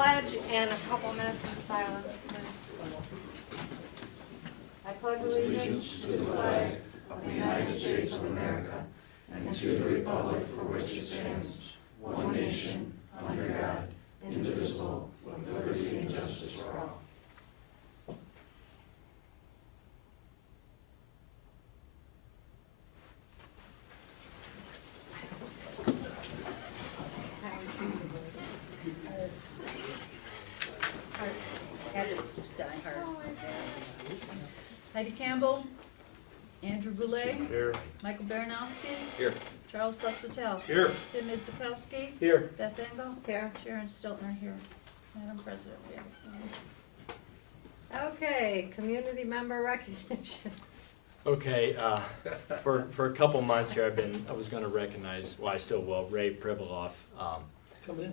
pledge and a couple minutes of silence. I pledge allegiance To the flag of the United States of America and to the republic for which it stands, one nation, under God, indivisible, with liberty and justice for all. Heidi Campbell, Andrew Goulet, Here. Michael Baranowski, Here. Charles Busuttil, Here. Tim Idzikowski, Here. Beth Engel, Here. Sharon Stiltner here. Madam President, we have Okay, community member recognition. Okay, for a couple months here, I was going to recognize, well, I still will, Ray Priviloff. Coming in.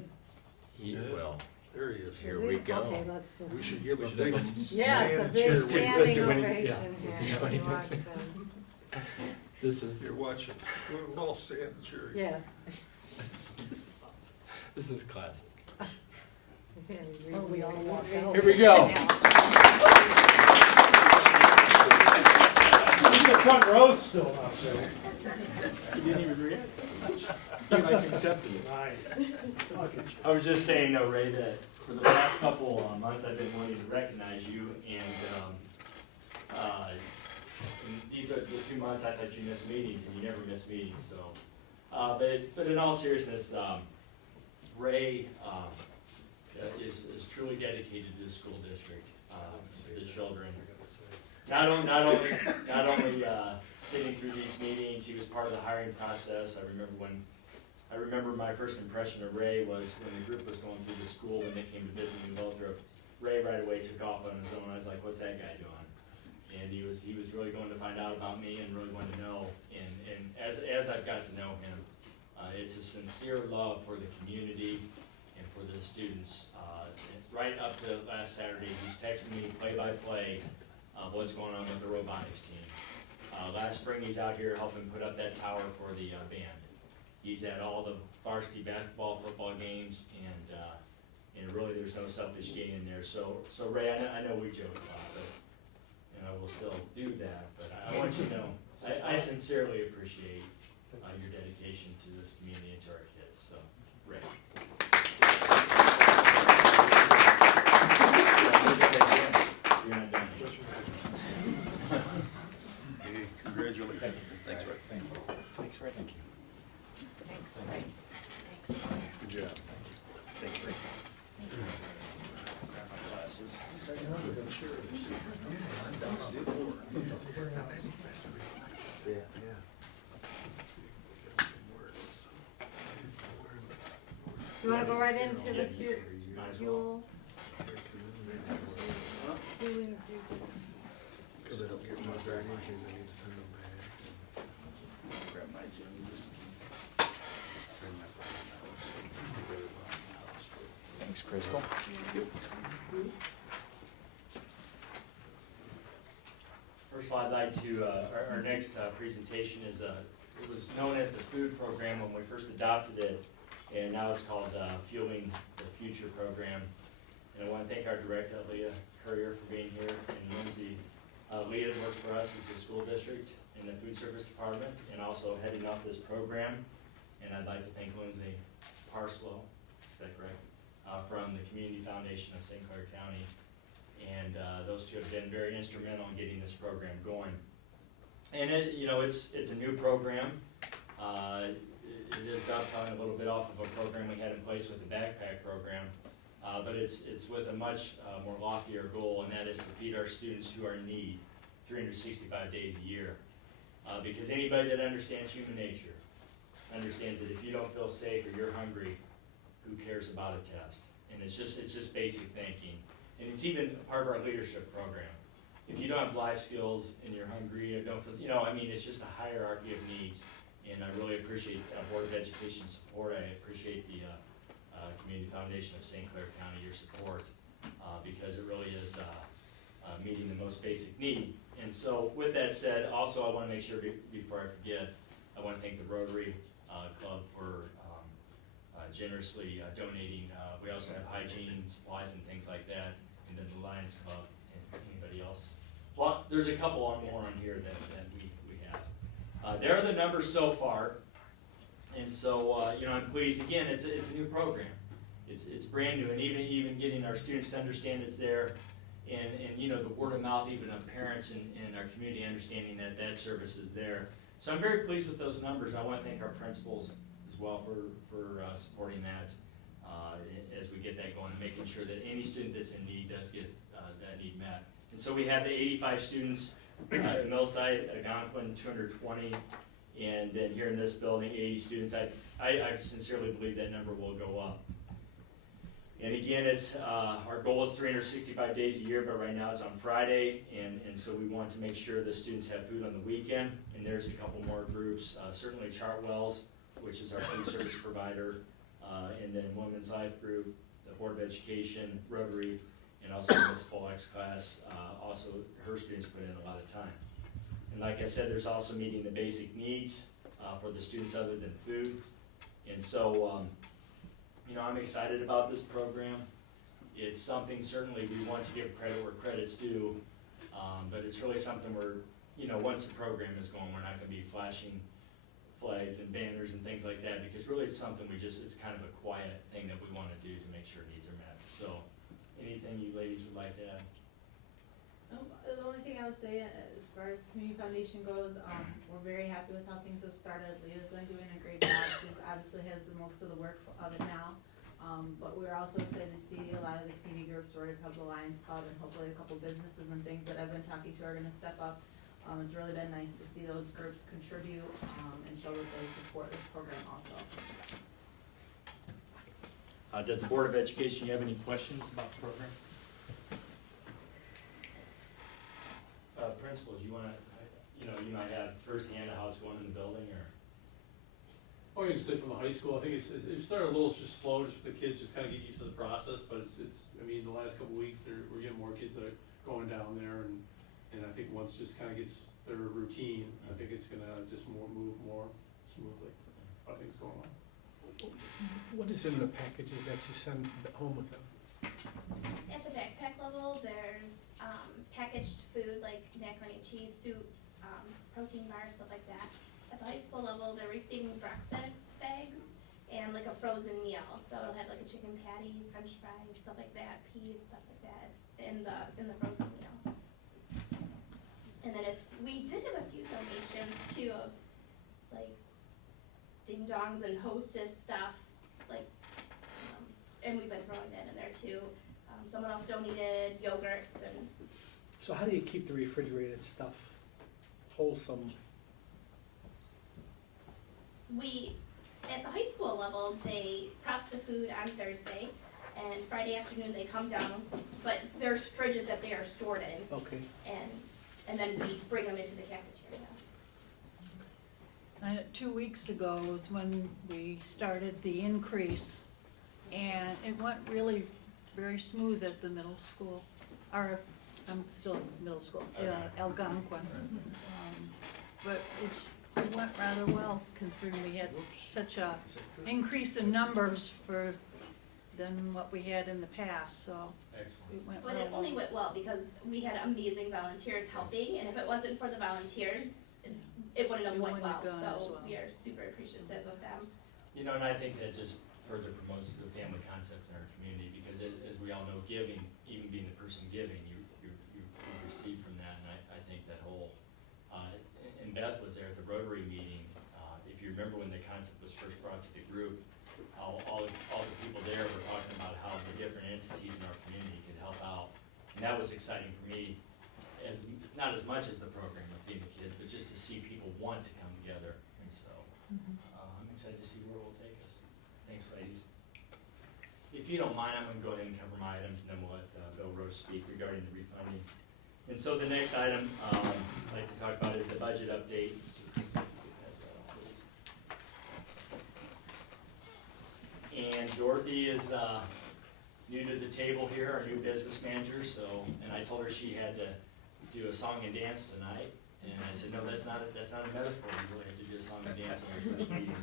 He Yes. will. There he is. Here we go. Okay, let's just. We should give a should big have Yes, a big Let's do- let's standing do when he- ovation yeah. here. Yeah, when he when he walks walks in. in. This is You're watching. We'll all stand and cheer. Yes. this is awesome. This is classic. Or we all walk out. Here we go. The front row's still up there. You didn't even react. You like accepted it. Nice. Look at you. I was just saying though, Ray, that for the past couple months I've been wanting to recognize you, and these are the 2 months I thought you missed meetings, and you never miss meetings. So, but in all seriousness, Ray is truly dedicated to the school district, to the children. Not only sitting through these meetings, he was part of the hiring process. I remember my first impression of Ray was when the group was going through the school when they came to visit in Lothrop. Ray right away took off on his own. I was like, "What's that guy doing?" And he was really going to find out about me and really wanted to know. And as I've got to know him, it's a sincere love for the community and for the students. Right up to last Saturday, he's texting me play-by-play of what's going on with the robotics team. Last spring, he's out here helping put up that tower for the band. He's at all the varsity basketball, football games, and really there's no selfish gain in there. So Ray, I know we joke a lot, but I will still do that. But I want you to know, I sincerely appreciate your dedication to this community and to our kids. So, Ray. You're not done yet. Hey, congratulations. Thanks, Ray. Thanks, Ray. Thank you. Thanks, Ray. Good job. Thank you. Grab my glasses. You wanna go right into the Might as well. fuel? Fueling fuel. Because I don't get my driving in case I need to send them back. Grab my jeans. Thanks, Crystal. First of all, I'd like to, our next presentation is, it was known as the food program when we first adopted it, and now it's called Fueling the Future program. And I want to thank our director, Leah Courier, for being here, and Lindsay. Leah works for us as the school district in the food service department, and also heading up this program. And I'd like to thank Lindsay Parslow, is that correct? From the Community Foundation of St. Clair County. And those two have been very instrumental in getting this program going. And it's a new program. It is dovetailing a little bit off of a program we had in place with the backpack program, but it's with a much more loftier goal, and that is to feed our students who are in need 365 days a year. Because anybody that understands human nature understands that if you don't feel safe or you're hungry, who cares about a test? And it's just basic thinking. And it's even part of our leadership program. If you don't have life skills and you're hungry and don't feel, it's just a hierarchy of needs. And I really appreciate Board of Education support. I appreciate the Community Foundation of St. Clair County, your support, because it really is meeting the most basic need. And so with that said, also I want to make sure before I forget, I want to thank the Rotary Club for generously donating. We also have hygiene supplies and things like that, and then the Lions Club and anybody else. Well, there's a couple more on here that we have. There are the numbers so far, and so I'm pleased. Again, it's a new program. It's brand new, and even getting our students to understand it's there, and the word of mouth, even of parents and our community understanding that service is there. So I'm very pleased with those numbers. I want to thank our principals as well for supporting that as we get that going and making sure that any student that's in need does get that need met. And so we have the 85 students at Millside, Algonquin 220, and then here in this building 80 students. I sincerely believe that number will go up. And again, it's our goal is 365 days a year, but right now it's on Friday, and so we want to make sure the students have food on the weekend. And there's a couple more groups, certainly Chartwells, which is our food service provider, and then Women's Life Group, the Board of Education, Rotary, and also Municipal X Class. Also, her students put in a lot of time. And like I said, there's also meeting the basic needs for the students other than food. And so, I'm excited about this program. It's something certainly we want to give credit where credit's due, but it's really something where, once the program is going, we're not going to be flashing flags and banners and things like that, because really it's something it's kind of a quiet thing that we want to do to make sure needs are met. So, anything you ladies would like to add? The only thing I would say as far as Community Foundation goes, we're very happy with how things have started. Leah's been doing a great job. She obviously has the most of the work of it now. But we're also excited to see a lot of the community groups, Rotary Club, the Lions Club, and hopefully a couple businesses and things that I've been talking to are gonna step up. It's really been nice to see those groups contribute, and show that they support this program also. Does the Board of Education, you have any questions about the program? Principals, you wanna, you might have firsthand of how it's going in the building, or? Oh, you just say from the high school, I think it started a little just slow, just for the kids, just kinda get used to the process, but the last couple of weeks, we're getting more kids that are going down there, and I think once just kinda gets their routine, I think it's gonna just move more smoothly. I think it's going on. What is in the packages that you send home with them? At the backpack level, there's packaged food like macaroni and cheese, soups, protein bars, stuff like that. At the high school level, they're receiving breakfast bags and like a frozen meal. So it'll have like a chicken patty, french fries, stuff like that, peas, stuff like that in the frozen meal. And then we did have a few donations too of like ding dongs and hostess stuff, like, and we've been throwing that in there too. Someone else donated yogurts and. So how do you keep the refrigerated stuff wholesome? At the high school level, they prep the food on Thursday, and Friday afternoon they come down, but there's fridges that they are stored in, Okay. and then we bring them into the cafeteria. 2 weeks ago was when we started the increase, and it went really very smooth at the middle school, or, I'm still in middle school, Algonquin. But it went rather well, considering we had such a increase in numbers than what we had in the past, so Excellent. it went But real it only well. went well because we had amazing volunteers helping, and if it wasn't for the volunteers, it wouldn't have It went wouldn't have well, gone as so well. we are super appreciative of them. And I think that just further promotes the family concept in our community, because as we all know, giving, even being the person giving, you receive from that, and I think that whole, and Beth was there at the Rotary meeting, if you remember when the concept was first brought to the group, how all the people there were talking about how the different entities in our community could help out, and that was exciting for me, not as much as the program of Feeding the Kids, but just to see people want to come together, and so, I'm excited to see where it will take us. Thanks, ladies. If you don't mind, I'm going to go ahead and cover my items, and then we'll let Bill Rose speak regarding the refunding. And so the next item I'd like to talk about is the budget update. So Kristen, if you could pass that off, please. And Dorothy is new to the table here, our new business manager. And I told her she had to do a song and dance tonight. And I said, no, that's not a metaphor. You really have to do a song and dance on your first meeting.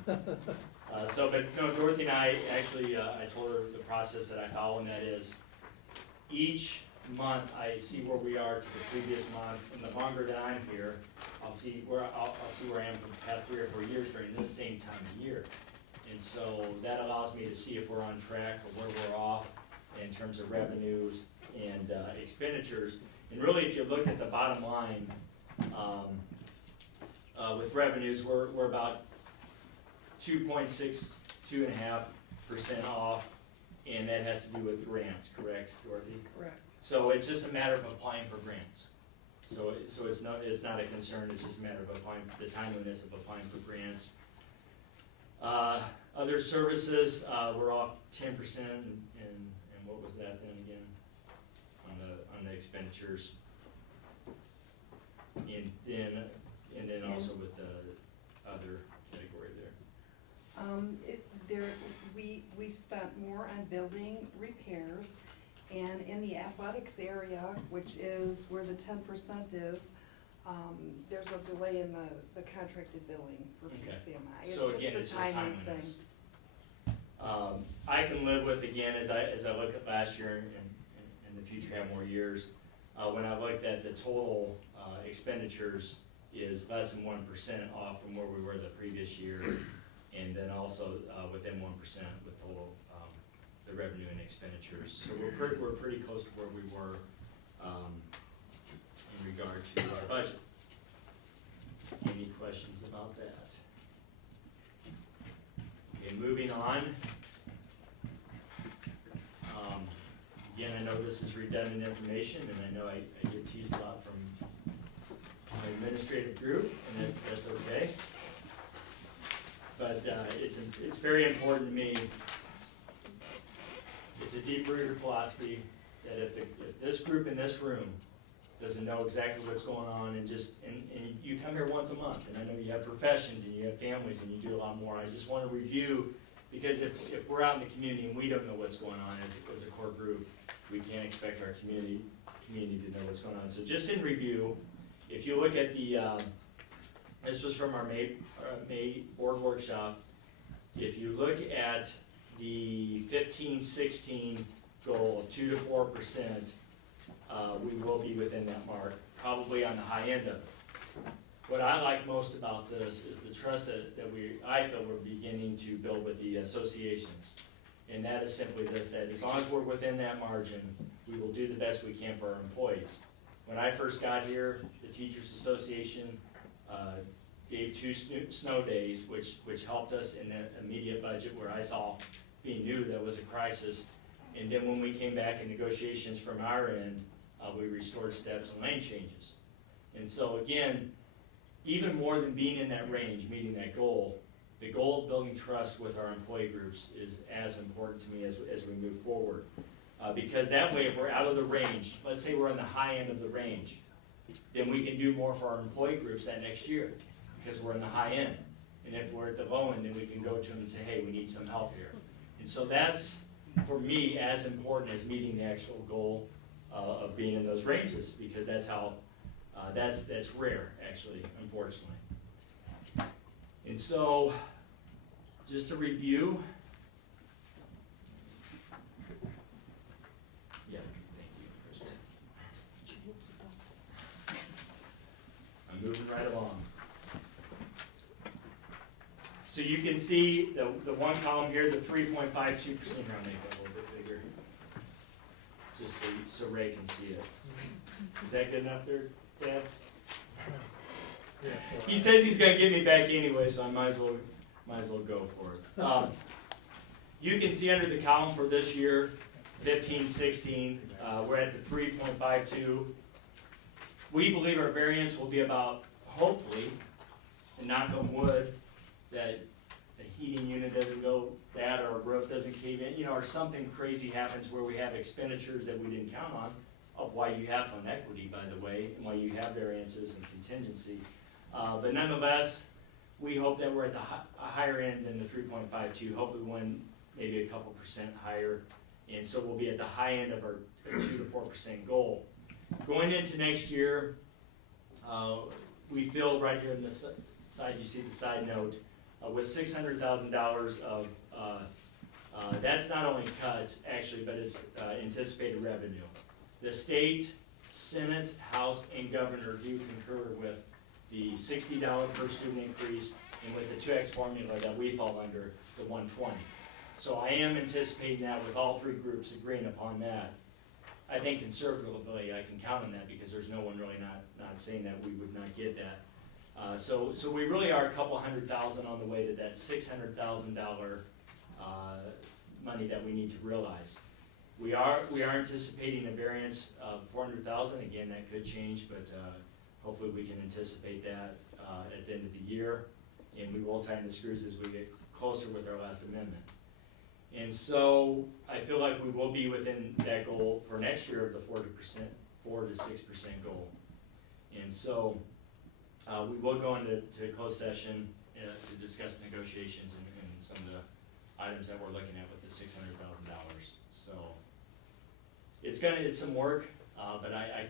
But no, Dorothy and I actually, I told her the process that I follow, and that is each month I see where we are to the previous month, and the longer that I'm here, I'll see where I am for the past 3 or 4 years during this same time of year. And so that allows me to see if we're on track or where we're off in terms of revenues and expenditures. And really, if you look at the bottom line, with revenues, we're about 2.5% off, and that has to do with grants, correct, Dorothy? Correct. So it's just a matter of applying for grants. So it's not a concern, it's just a matter of applying, the timeliness of applying for grants. Other services, we're off 10%, and what was that then again? On the expenditures. And then also with the other category there. We spent more on building repairs, and in the athletics area, which is where the 10% is, there's a delay in the contracted billing for Okay. PCMI. So It's again, just it's a just timing thing. timeliness. I can live with, again, as I look at last year and in the future have more years, when I looked at the total expenditures is less than 1% off from where we were the previous year, and then also within 1% with total the revenue and expenditures. So we're pretty close to where we were in regard to our budget. Any questions about that? Okay, moving on. Again, I know this is redundant information, and I know I get teased a lot from my administrative group, and that's okay. But it's very important to me. It's a deep-rooted philosophy that if this group in this room doesn't know exactly what's going on, and you come here once a month, and I know you have professions and you have families and you do a lot more. I just want to review, because if we're out in the community and we don't know what's going on as a core group, we can't expect our community to know what's going on. So just in review, if you look at this was from our May board workshop. If you look at the 15-16 goal of 2 to 4%, we will be within that mark, probably on the high end of it. What I like most about this is the trust that I feel we're beginning to build with the associations. And that is simply this, that as long as we're within that margin, we will do the best we can for our employees. When I first got here, the Teachers Association gave 2 snow days, which helped us in the immediate budget where I saw being new that was a crisis. And then when we came back in negotiations from our end, we restored steps and lane changes. And so again, even more than being in that range, meeting that goal, the goal of building trust with our employee groups is as important to me as we move forward. Because that way, if we're out of the range, let's say we're in the high end of the range, then we can do more for our employee groups that next year, because we're in the high end. And if we're at the low end, then we can go to them and say, hey, we need some help here. And so that's, for me, as important as meeting the actual goal of being in those ranges, because that's how, that's rare, actually, unfortunately. And so, just to review. Yeah, thank you, Crystal. I'm moving right along. So you can see the one column here, the 3.52%, here I'll make that a little bit bigger. Just so Ray can see it. Is that good enough there, Dad? He says he's gonna get me back anyway, so I might as well go for it. You can see under the column for this year, 15-16, we're at the 3.52. We believe our variance will be about, hopefully, and knock on wood, that the heating unit doesn't go bad or a roof doesn't cave in, or something crazy happens where we have expenditures that we didn't count on, of why you have fund equity, by the way, and why you have variances and contingency. But nonetheless, we hope that we're at the higher end than the 3.52, hopefully one, maybe a couple percent higher, and so we'll be at the high end of our 2 to 4% goal. Going into next year, we feel right here on the side, you see the side note, with $600,000 of, that's not only cuts, actually, but it's anticipated revenue. The state, Senate, House, and Governor do concur with the $60 per student increase and with the 2X formula that we fall under, the 120. So I am anticipating that with all three groups agreeing upon that. I think conservatively I can count on that because there's no one really not saying that we would not get that. So we really are a couple $100,000 on the way to that $600,000 money that we need to realize. We are anticipating a variance of $400,000. Again, that could change, but hopefully we can anticipate that at the end of the year, and we will tighten the screws as we get closer with our last amendment. And so I feel like we will be within that goal for next year of the 4 to 6% goal. And so we will go into closed session to discuss negotiations and some of the items that we're looking at with the $600,000. So it's some work, but I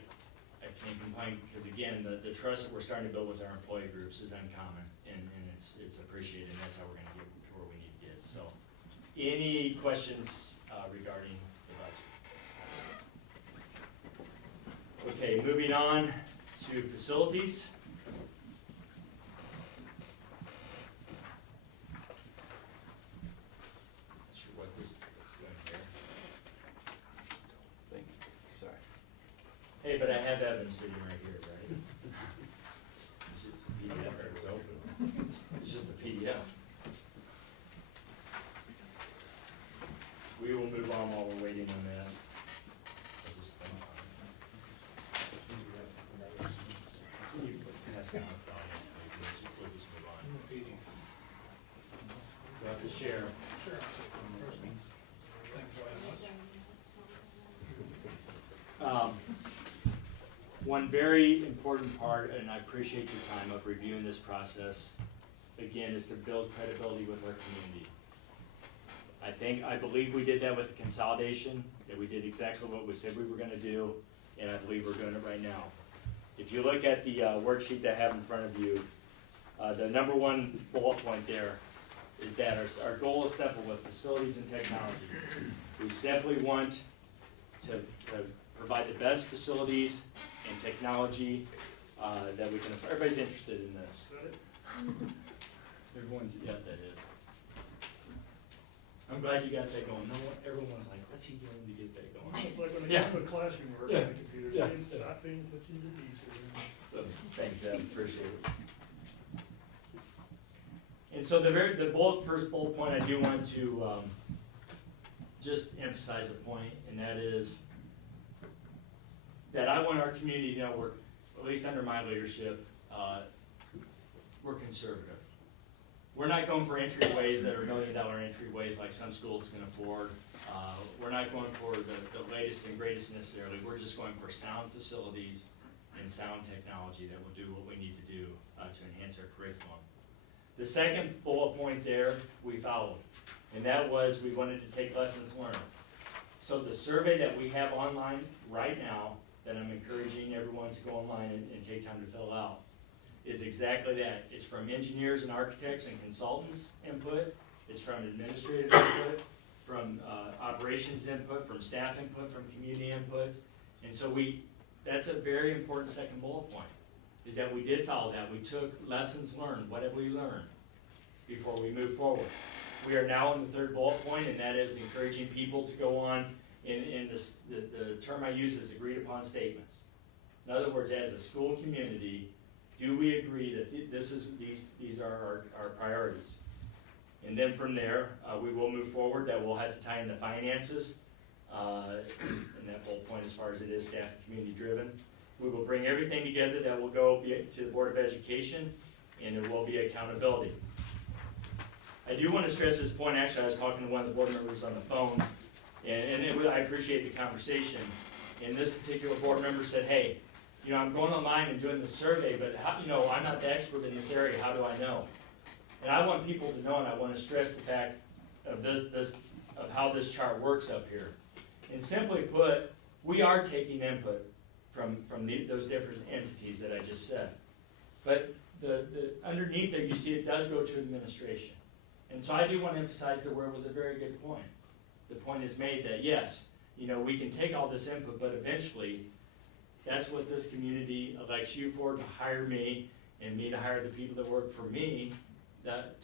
can't complain because again, the trust that we're starting to build with our employee groups is uncommon, and it's appreciated, and that's how we're going to get to where we need to get. So, any questions regarding the budget? Okay, moving on to facilities. Not sure what this is doing here. Sorry. Hey, but I have Evan sitting right here, right? It's just a PDF. It was open. It's just a PDF. We will move on while we're waiting on that. I'll just come on. Can you pass down to the audience, please? We'll just move on. We'll have to share. One very important part, and I appreciate your time of reviewing this process, again, is to build credibility with our community. I believe we did that with the consolidation, that we did exactly what we said we were gonna do, and I believe we're doing it right now. If you look at the worksheet that I have in front of you, the number one bullet point there is that our goal is simple with facilities and technology. We simply want to provide the best facilities and technology that we can, everybody's interested in this. Everyone's, yeah, that is. I'm glad you got that going. No one, everyone's like, what's he doing to get that going? It's like when Yeah. I go to classroom work Yeah. on the computer, Yeah. they stop paying attention to these. So, thanks, Ed, appreciate it. And so the first bullet point, I do want to just emphasize a point, and that is that I want our community to know we're, at least under my leadership, we're conservative. We're not going for entryways that are $1 million entryways like some schools can afford. We're not going for the latest and greatest necessarily. We're just going for sound facilities and sound technology that will do what we need to do to enhance our curriculum. The second bullet point there we followed, and that was we wanted to take lessons learned. So the survey that we have online right now, that I'm encouraging everyone to go online and take time to fill out, is exactly that. It's from engineers and architects and consultants input, it's from administrative input, from operations input, from staff input, from community input. And so that's a very important second bullet point, is that we did follow that. We took lessons learned. What have we learned before we move forward? We are now in the third bullet point, and that is encouraging people to go on, and the term I use is agreed upon statements. In other words, as a school community, do we agree that these are our priorities? And then from there, we will move forward. That we'll have to tie in the finances, and that bullet point as far as it is staff and community driven. We will bring everything together that will go to the Board of Education, and there will be accountability. I do want to stress this point. Actually, I was talking to one of the board members on the phone, and I appreciate the conversation. And this particular board member said, hey, I'm going online and doing this survey, but I'm not the expert in this area. How do I know? And I want people to know, and I want to stress the fact of of how this chart works up here. And simply put, we are taking input from those different entities that I just said. But underneath there, you see it does go to administration. And so I do want to emphasize that where it was a very good point. The point is made that yes, we can take all this input, but eventually, that's what this community elects you for, to hire me, and me to hire the people that work for me, that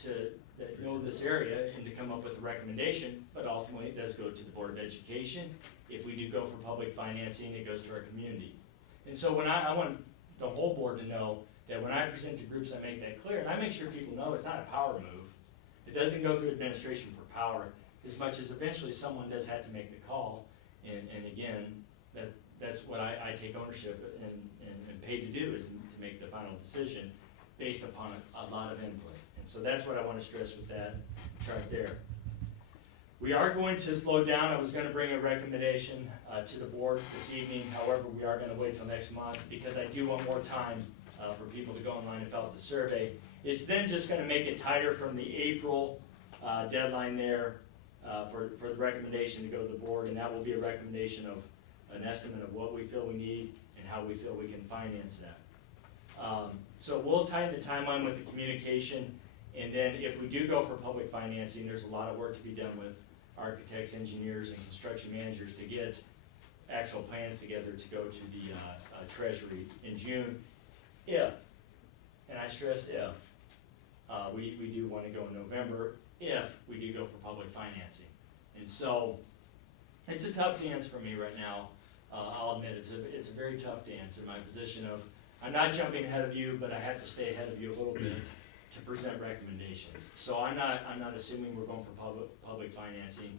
know this area, and to come up with a recommendation, but ultimately it does go to the Board of Education. If we do go for public financing, it goes to our community. And so when I want the whole board to know that when I present to groups, I make that clear, and I make sure people know it's not a power move. It doesn't go through administration for power, as much as eventually someone does have to make the call, and again, that's what I take ownership and paid to do, is to make the final decision based upon a lot of input. And so that's what I want to stress with that chart there. We are going to slow down. I was going to bring a recommendation to the board this evening. However, we are going to wait till next month, because I do want more time for people to go online and fill out the survey. It's then just going to make it tighter from the April deadline there for the recommendation to go to the board, and that will be a recommendation of an estimate of what we feel we need and how we feel we can finance that. So we'll tighten the timeline with the communication, and then if we do go for public financing, there's a lot of work to be done with architects, engineers, and construction managers to get actual plans together to go to the Treasury in June, if, and I stress if, we do want to go in November, if we do go for public financing. And so it's a tough dance for me right now. I'll admit it's a very tough dance in my position of, I'm not jumping ahead of you, but I have to stay ahead of you a little bit to present recommendations. So I'm not assuming we're going for public financing,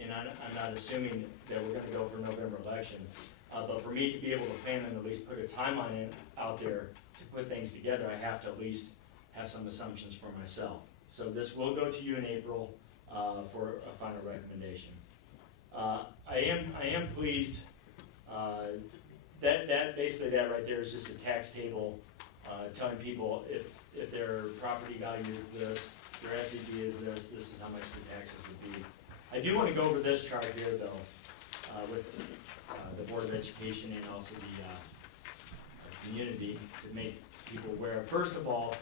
and I'm not assuming that we're going to go for a November election. But for me to be able to plan and at least put a timeline out there to put things together, I have to at least have some assumptions for myself. So this will go to you in April for a final recommendation. I am pleased that basically that right there is just a tax table telling people if their property value is this, their SED is this is how much the taxes would be. I do want to go over this chart here though with the Board of Education and also the community to make people aware. First of all,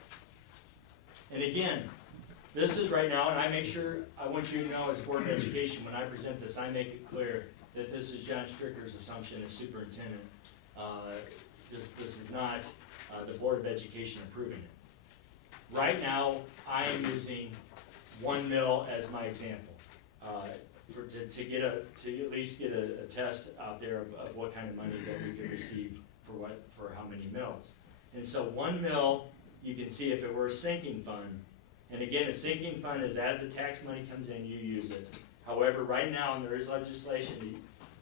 and again, this is right now, and I make sure, I want you to know as a Board of Education, when I present this, I make it clear that this is John Stricker's assumption as superintendent. This is not the Board of Education approving it. Right now, I am using 1 mil as my example to at least get a test out there of what kind of money that we could receive for how many mils. And so 1 mil, you can see if it were a sinking fund. And again, a sinking fund is as the tax money comes in, you use it. However, right now, there is legislation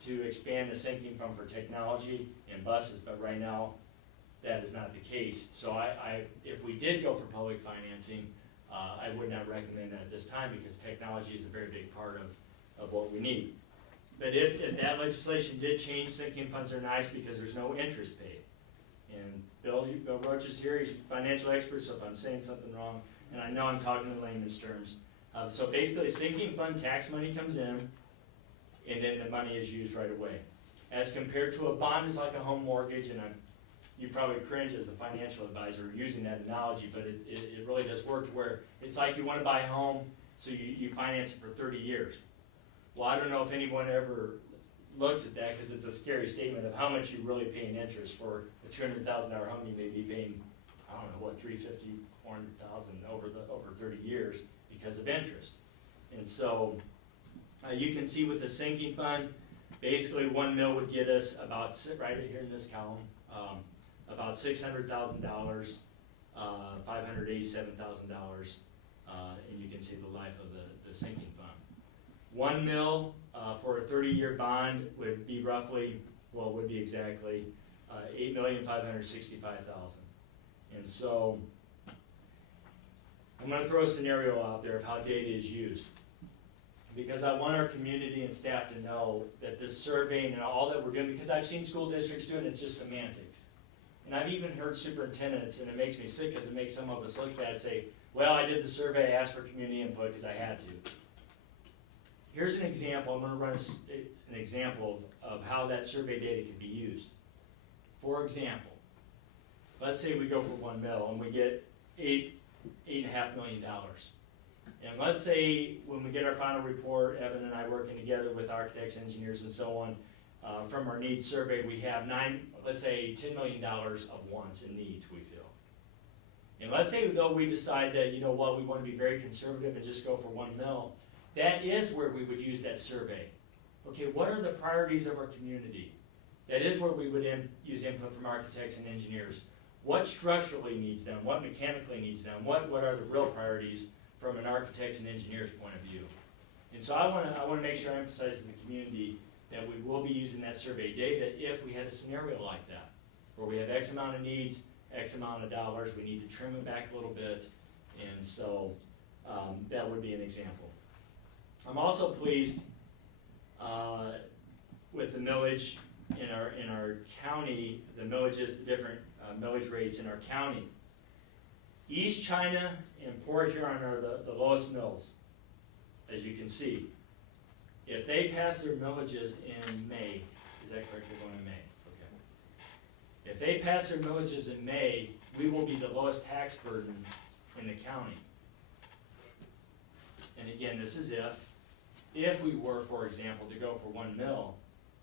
to expand the sinking fund for technology and buses, but right now, that is not the case. So if we did go for public financing, I would not recommend that at this time, because technology is a very big part of what we need. But if that legislation did change, sinking funds are nice because there's no interest paid. And Bill Roach is here, he's a financial expert, so if I'm saying something wrong, and I know I'm talking in layman's terms. So basically, sinking fund tax money comes in, and then the money is used right away. As compared to a bond is like a home mortgage, and you probably cringe as a financial advisor using that analogy, but it really does work to where it's like you want to buy a home, so you finance it for 30 years. Well, I don't know if anyone ever looks at that, because it's a scary statement of how much you really pay in interest. For a $200,000 home, you may be paying, I don't know, what, $350,000, $400,000 over 30 years because of interest. And so you can see with the sinking fund, basically 1 mil would get us about, right here in this column, about $600,000, $587,000, and you can see the life of the sinking fund. 1 mil for a 30-year bond would be roughly, well, would be exactly $8,565,000. And so I'm going to throw a scenario out there of how data is used, because I want our community and staff to know that this surveying and all that we're doing, because I've seen school districts do it, it's just semantics. And I've even heard superintendents, and it makes me sick because it makes some of us look bad, say, well, I did the survey, I asked for community input because I had to. Here's an example. I'm going to run an example of how that survey data can be used. For example, let's say we go for $1 and we get $8.5 million. And let's say when we get our final report, Evan and I working together with architects, engineers, and so on, from our needs survey, we have let's say $10 million of wants and needs, we feel. And let's say though we decide that, you know what, we want to be very conservative and just go for $1 million, that is where we would use that survey. Okay, what are the priorities of our community? That is where we would use input from architects and engineers. What structurally needs done? What mechanically needs done? What are the real priorities from an architect's and engineer's point of view? And so I want to make sure I emphasize to the community that we will be using that survey data if we had a scenario like that, where we have X amount of needs, X amount of dollars, we need to trim it back a little bit, and so that would be an example. I'm also pleased with the millage in our county, the millages, the different millage rates in our county. East China and Port Huron are the lowest mills, as you can see. If they pass their millages in May, is that correct? They're going in May. Okay. If they pass their millages in May, we will be the lowest tax burden in the county. And again, this is if we were, for example, to go for $1 million,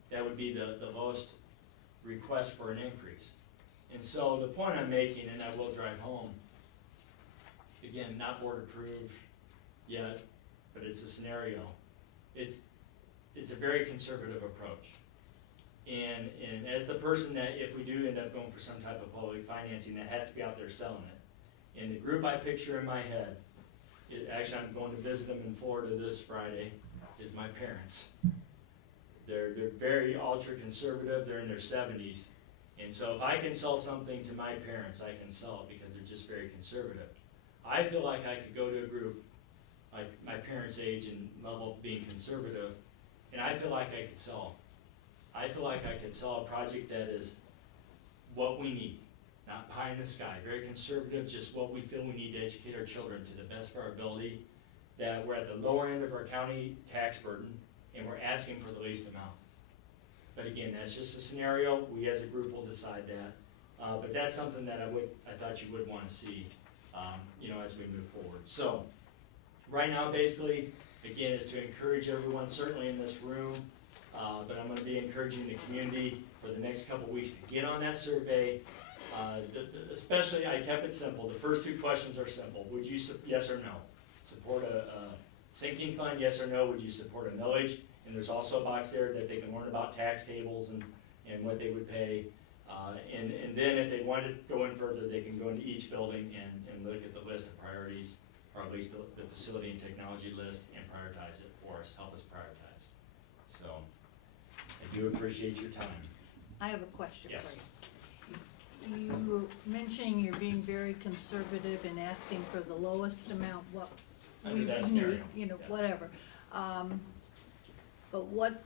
that would be the lowest request for an increase. And so the point I'm making, and I will drive home, again, not board approved yet, but it's a scenario. It's a very conservative approach. And as the person that, if we do end up going for some type of public financing, that has to be out there selling it. And the group I picture in my head, actually I'm going to visit them in Florida this Friday, is my parents. They're very ultra conservative, they're in their 70s. And so if I can sell something to my parents, I can sell it because they're just very conservative. I feel like I could go to a group like my parents' age and level of being conservative, and I feel like I could sell. I feel like I could sell a project that is what we need, not pie in the sky, very conservative, just what we feel we need to educate our children to the best of our ability, that we're at the lower end of our county tax burden, and we're asking for the least amount. But again, that's just a scenario. We as a group will decide that. But that's something that I thought you would want to see, as we move forward. So right now, basically, again, is to encourage everyone, certainly in this room, but I'm going to be encouraging the community for the next couple weeks to get on that survey. Especially, I kept it simple. The first 2 questions are simple. Would you, yes or no, support a sinking fund? Yes or no, would you support a millage? And there's also a box there that they can learn about tax tables and what they would pay. And then if they want to go in further, they can go into each building and look at the list of priorities, or at least the facility and technology list, and prioritize it for us, help us prioritize. So I do appreciate your time. I have a question Yes. for you. You were mentioning you're being very conservative in asking for the lowest amount, what Under we that need, scenario, yeah. whatever. But what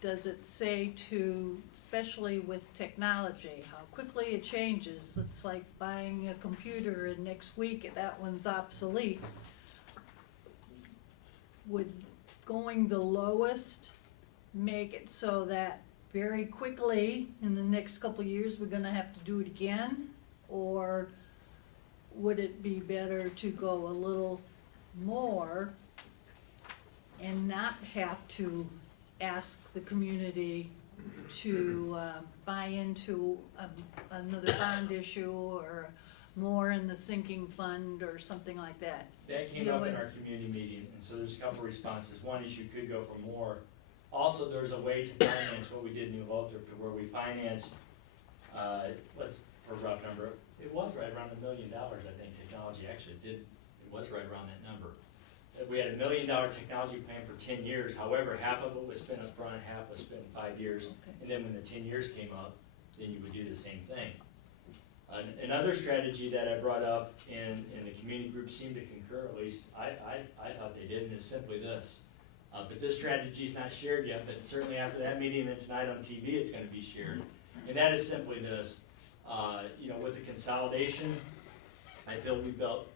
does it say to, especially with technology, how quickly it changes? It's like buying a computer and next week that one's obsolete. Would going the lowest make it so that very quickly in the next couple of years we're gonna have to do it again? Or would it be better to go a little more and not have to ask the community to buy into another bond issue or more in the sinking fund or something like that? That came up in our community meeting, and so there's a couple responses. One is you could go for more. Also, there's a way to finance what we did in New Lothrop, to where we financed, for a rough number, it was right around $1 million, I think, technology actually it was right around that number. We had $1 million technology plan for 10 years, however, half of it was spent up front, half was spent in 5 years, and then when the 10 years came up, then you would do the same thing. Another strategy that I brought up, and the community group seemed to concur, at least I thought they did, and is simply this. But this strategy is not shared yet, but certainly after that meeting and tonight on TV, it's going to be shared. And that is simply this. With the consolidation, I feel we built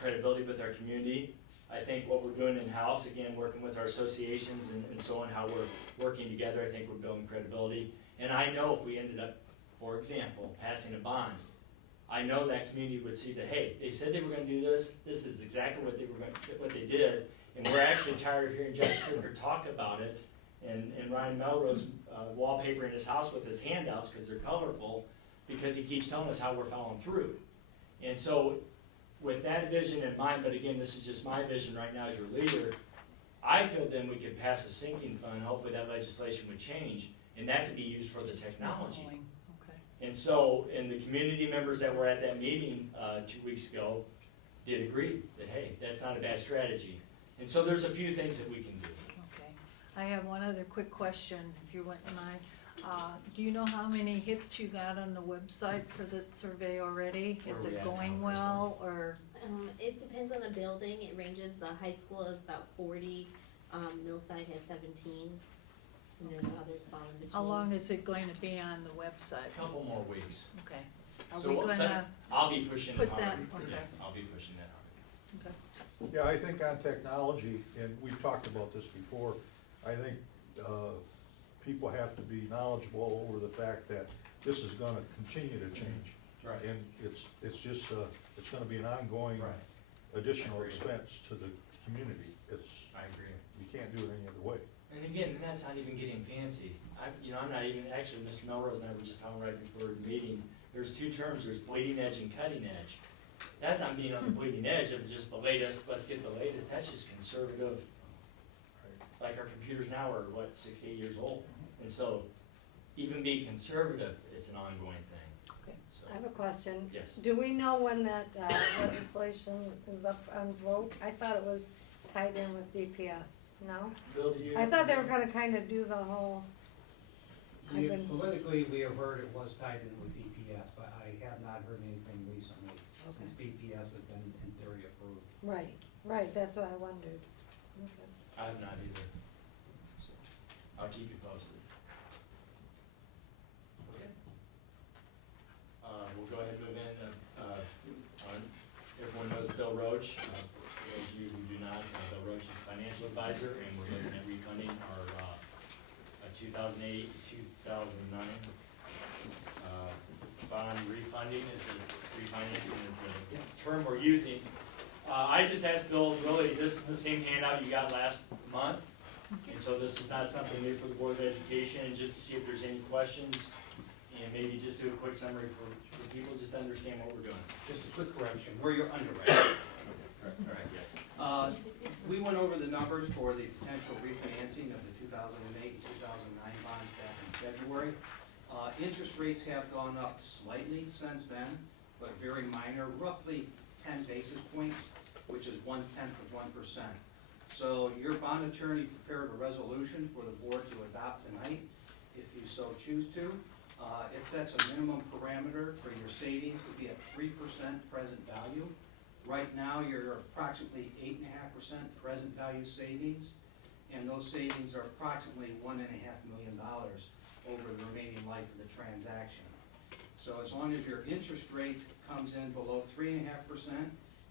credibility with our community. I think what we're doing in-house, again, working with our associations and so on, how we're working together, I think we're building credibility. And I know if we ended up for example, passing a bond, I know that community would see that, hey, they said they were gonna do this, this is exactly what they did, and we're actually tired of hearing Judge Stricker talk about it, and Ryan Melrose wallpapering his house with his handouts, because they're colorful, because he keeps telling us how we're following through. And so, with that vision in mind, but again, this is just my vision right now as your leader, I feel then we could pass a sinking fund, hopefully that legislation would change, and that could be used for the technology. Okay. And so, and the community members that were at that meeting 2 weeks ago did agree that, hey, that's not a bad strategy. And so there's a few things that we can do. Okay. I have one other quick question, if you wouldn't mind. Do you know how many hits you got on the website for the survey already? Where Is are we it at going now, well, or? It depends on the building, it ranges, the high school is about 40, Millside has 17, and then others fall in between. How long is it going to be on the website? A couple more weeks. Okay. Are So we gonna I'll be pushing it put hard. that, Yeah, okay, I'll be pushing that hard. okay. Yeah, I think on technology, and we've talked about this before, I think, people have to be knowledgeable over the fact that this is gonna continue to change. Right. And it's just, it's gonna be an ongoing Right. additional I agree. expense to the community. I agree. You can't do it any other way. And again, that's not even getting fancy. I'm not even, actually, Mr. Melrose and I were just talking right before the meeting, there's two terms, there's bleeding edge and cutting edge. That's not being on the bleeding edge of just the latest, let's get the latest, that's just conservative. Like our computers now are, 6 to 8 years old? And so, even being conservative, it's an ongoing thing. Okay. So, I have a question. yes. Do we know when that legislation is up on vote? I thought it was tied in with DPS, no? Bill, do you? I thought they were gonna kinda do the whole, I've been- Politically, we have heard it was tied in with DPS, but I have not heard anything recently, since DPS has been in theory approved. right, that's what I wondered. Okay. I have not either. So, I'll keep you posted. Okay. We'll go ahead and move in, everyone knows Bill Roach. For those of you who do not, Bill Roach is financial advisor, and we're looking at refunding our 2008, 2009 bond refinancing is the term we're using. I just asked Bill, really, this is the same handout you got last month, and so this is not something new for the Board of Education, and just to see if there's any questions, and maybe just do a quick summary for people, just to understand what we're doing. Just a quick correction, we're your underwriter. All right, yes. We went over the numbers for the potential refinancing of the 2008 and 2009 bonds back in February. Interest rates have gone up slightly since then, but very minor, roughly 10 basis points, which is 0.1%. So your bond attorney prepared a resolution for the board to adopt tonight, if you so choose to. It sets a minimum parameter for your savings to be at 3% present value. Right now, you're approximately 8.5% present value savings, and those savings are approximately $1.5 million over the remaining life of the transaction. So as long as your interest rate comes in below 3.5%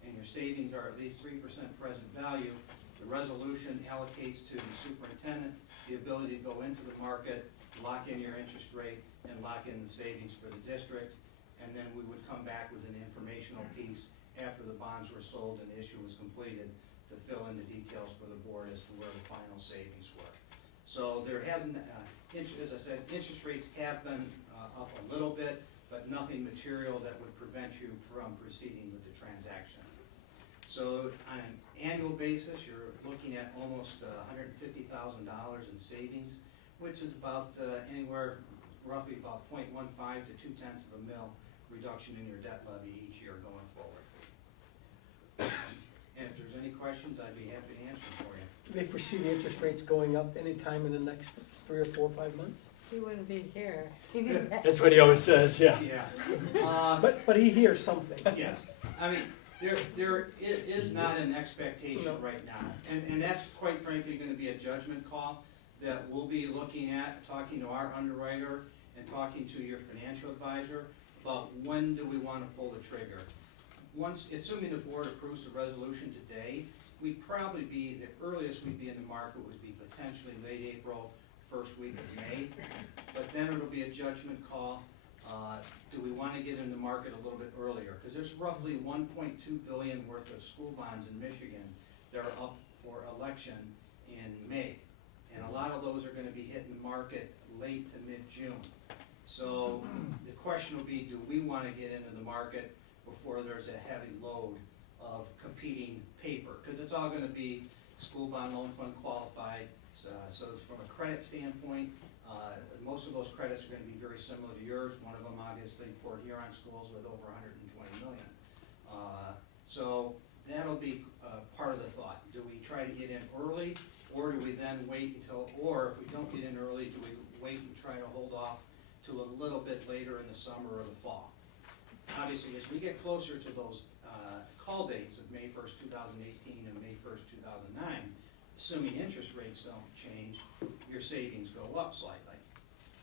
and your savings are at least 3% present value, the resolution allocates to the superintendent the ability to go into the market, lock in your interest rate, and lock in the savings for the district, and then we would come back with an informational piece after the bonds were sold and the issue was completed to fill in the details for the board as to where the final savings were. So there hasn't, as I said, interest rates have been up a little bit, but nothing material that would prevent you from proceeding with the transaction. So on an annual basis, you're looking at almost $150,000 in savings, which is about anywhere roughly about 0.15 to 0.2 of a mil reduction in your debt levy each year going forward. And if there's any questions, I'd be happy to answer them for you. Do they foresee the interest rates going up anytime in the next 3 or 4 or 5 months? He wouldn't be here. That's what he always says, yeah. Yeah. But he hears something. Yes, I mean, there is not an expectation right now, and that's quite frankly gonna be a judgment call that we'll be looking at, talking to our underwriter and talking to your financial advisor about when do we wanna pull the trigger. Once, assuming the board approves the resolution today, we'd probably be, the earliest we'd be in the market would be potentially late April, first week of May, but then it'll be a judgment call Do we want to get in the market a little bit earlier? Because there's roughly 1.2 billion worth of school bonds in Michigan that are up for election in May. And a lot of those are going to be hitting the market late to mid-June. So the question will be, do we want to get into the market before there's a heavy load of competing paper? Because it's all going to be school bond loan fund qualified. So from a credit standpoint, most of those credits are going to be very similar to yours. One of them, obviously, Port Huron schools with over 120 million. So that'll be part of the thought. Do we try to get in early, or do we then wait until, or if we don't get in early, do we wait and try to hold off to a little bit later in the summer or the fall? Obviously, as we get closer to those call dates of May 1st, 2018 and May 1st, 2009, assuming interest rates don't change, your savings go up slightly.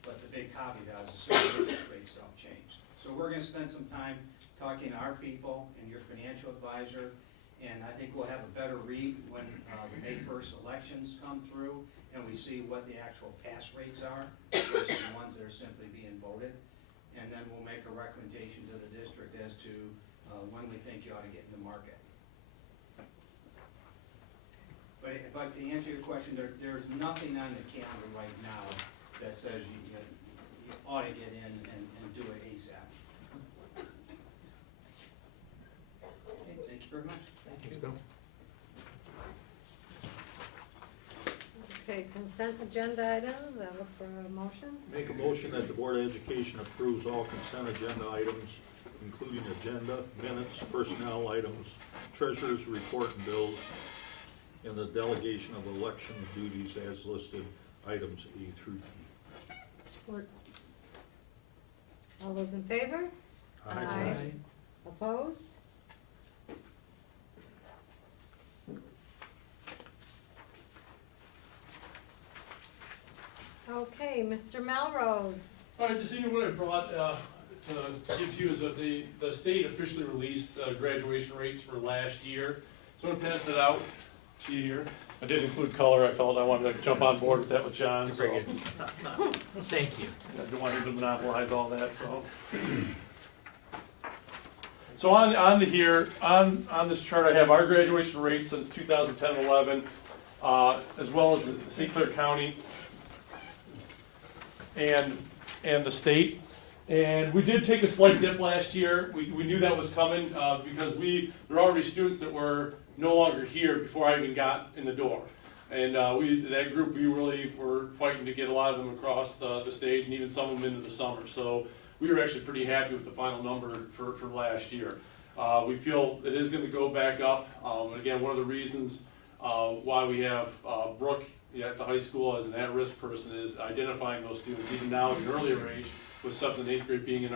But the big caveat is assuming interest rates don't change. So we're gonna spend some time talking to our people and your financial advisor, and I think we'll have a better read when the May 1st elections come through and we see what the actual pass rates are versus the ones that are simply being voted. And then we'll make a recommendation to the district as to when we think you ought to get in the market. But to answer your question, there's nothing on the calendar right now that says you ought to get in and do it ASAP. Okay, thank you very much. Thanks, Bill. Okay, consent agenda items, I look for a motion. Make a motion that the Board of Education approves all consent agenda items, including agenda, minutes, personnel items, treasurer's report and bills, and the delegation of election duties as listed, items A through D. Support. All those in favor? Aye. Opposed? Okay, Mr. Melrose. All right, this evening what I brought to give to you is that the state officially released graduation rates for last year. So I'm gonna pass it out to you here. I did include color. I felt I wanted to jump on board with that with John. That's very good. Thank you. I don't want him to monopolize all that, so. So on this chart, I have our graduation rate since 2010-11, as well as the St. Clair County and the state. And we did take a slight dip last year. We knew that was coming because there were already students that were no longer here before I even got in the door. And that group, we really were fighting to get a lot of them across the stage and even some of them into the summer. So we were actually pretty happy with the final number for last year. We feel it is going to go back up. Again, one of the reasons why we have Brooke at the high school as an at-risk person is identifying those students, even now at an earlier age, with 7th and 8th grade being in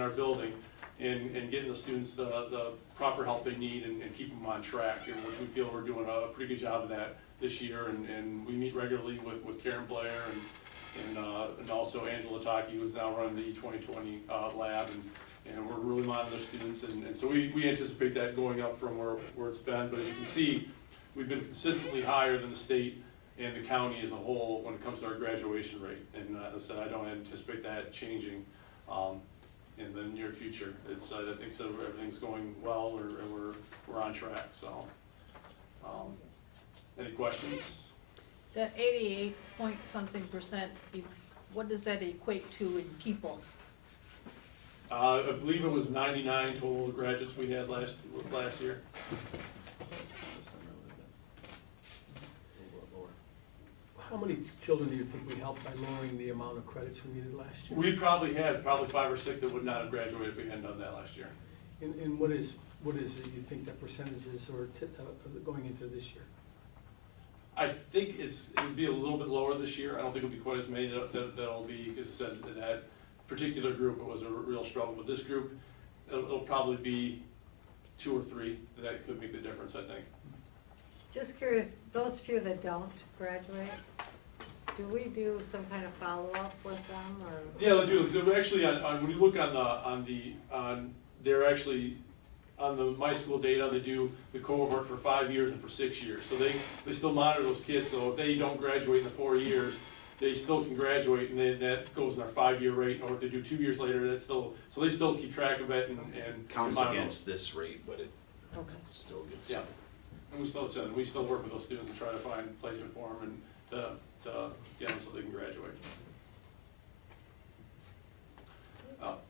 our building, and getting the students the proper help they need and keep them on track, which we feel we're doing a pretty good job of that this year. And we meet regularly with Karen Blair and also Angela Taki, who's now running the E2020 lab, and we're really monitoring the students, and so we anticipate that going up from where it's been. But as you can see, we've been consistently higher than the state and the county as a whole when it comes to our graduation rate. And as I said, I don't anticipate that changing in the near future. I think so. Everything's going well, and we're on track. So, any questions? That 88-point-something%, what does that equate to in people? I believe it was 99 total graduates we had last year. How many children do you think we helped by lowering the amount of credits we needed last year? We probably had 5 or 6 that would not have graduated if we hadn't done that last year. And what is it you think that percentage is or going into this year? I think it would be a little bit lower this year. I don't think it'll be quite as many that'll be, because I said that particular group, it was a real struggle. But this group, it'll probably be 2 or 3 that could make the difference, I think. Just curious, those few that don't graduate, do we do some kind of follow-up with them, or? Yeah, they do. So actually, when you look they're actually on the My School data, they do the cohort for 5 years and for 6 years. So they still monitor those kids. So if they don't graduate in the 4 years, they still can graduate, and that goes in our 5-year rate, or if they do 2 years later, that's still, so they still keep track of it and. Counts and against this rate, but it Okay. still gets. Yeah. And we still work with those students to try to find placement for them and to get them so they can graduate.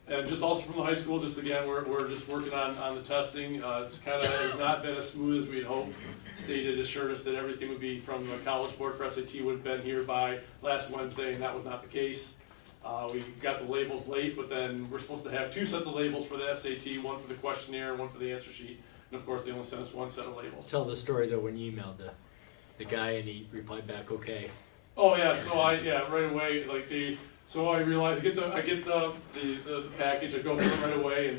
And just also from the high school, just again, we're just working on the testing. It's kind of has not been as smooth as we'd hoped. State had assured us that everything would be from the College Board for SAT would have been here by last Wednesday, and that was not the case. We got the labels late, but then we're supposed to have 2 sets of labels for the SAT, one for the questionnaire, one for the answer sheet. And of course, they only sent us 1 set of labels. Tell the story though when you emailed the guy and he replied back, okay. Oh yeah, so right away, so I realized I get the package, I go through it right away,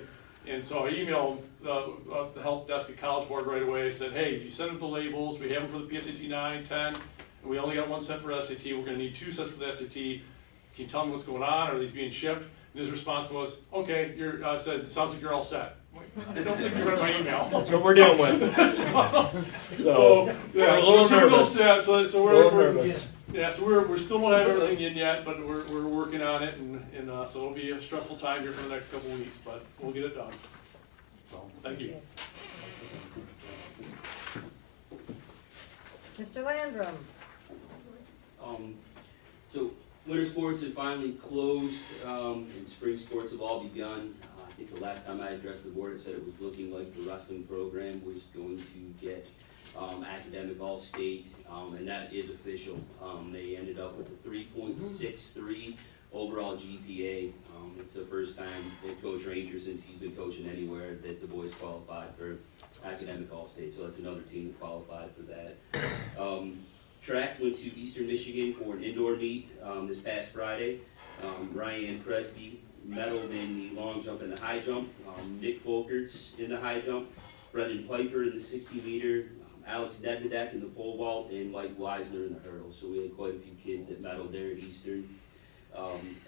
and so I emailed the help desk at College Board right away. I said, hey, you sent them the labels, we have them for the PSAT 9, 10, and we only got 1 set for SAT. We're going to need 2 sets for the SAT. Can you tell me what's going on? Are these being shipped? And his response was, okay. I said, it sounds like you're all set. I don't think you read my email. That's what we're dealing with. So we're a little nervous. So we're still don't have everything in yet, but we're working on it, and so it'll be a stressful time here for the next couple of weeks, but we'll get it done. So thank you. Mr. Landrum? So winter sports have finally closed, and spring sports have all begun. I think the last time I addressed the board, it said it was looking like the wrestling program was going to get academic all-state, and that is official. They ended up with a 3.63 overall GPA. It's the first time that Coach Ranger, since he's been coaching anywhere, that the boys qualified for academic all-state, so that's another team that qualified for that. Track went to Eastern Michigan for an indoor meet this past Friday. Ryan Cresby medaled in the long jump and the high jump. Nick Folkerts in the high jump. Brendan Piper in the 60 meter. Alex Dedvedek in the pole vault, and Mike Weisner in the hurdle. So we had quite a few kids that medaled there at Eastern.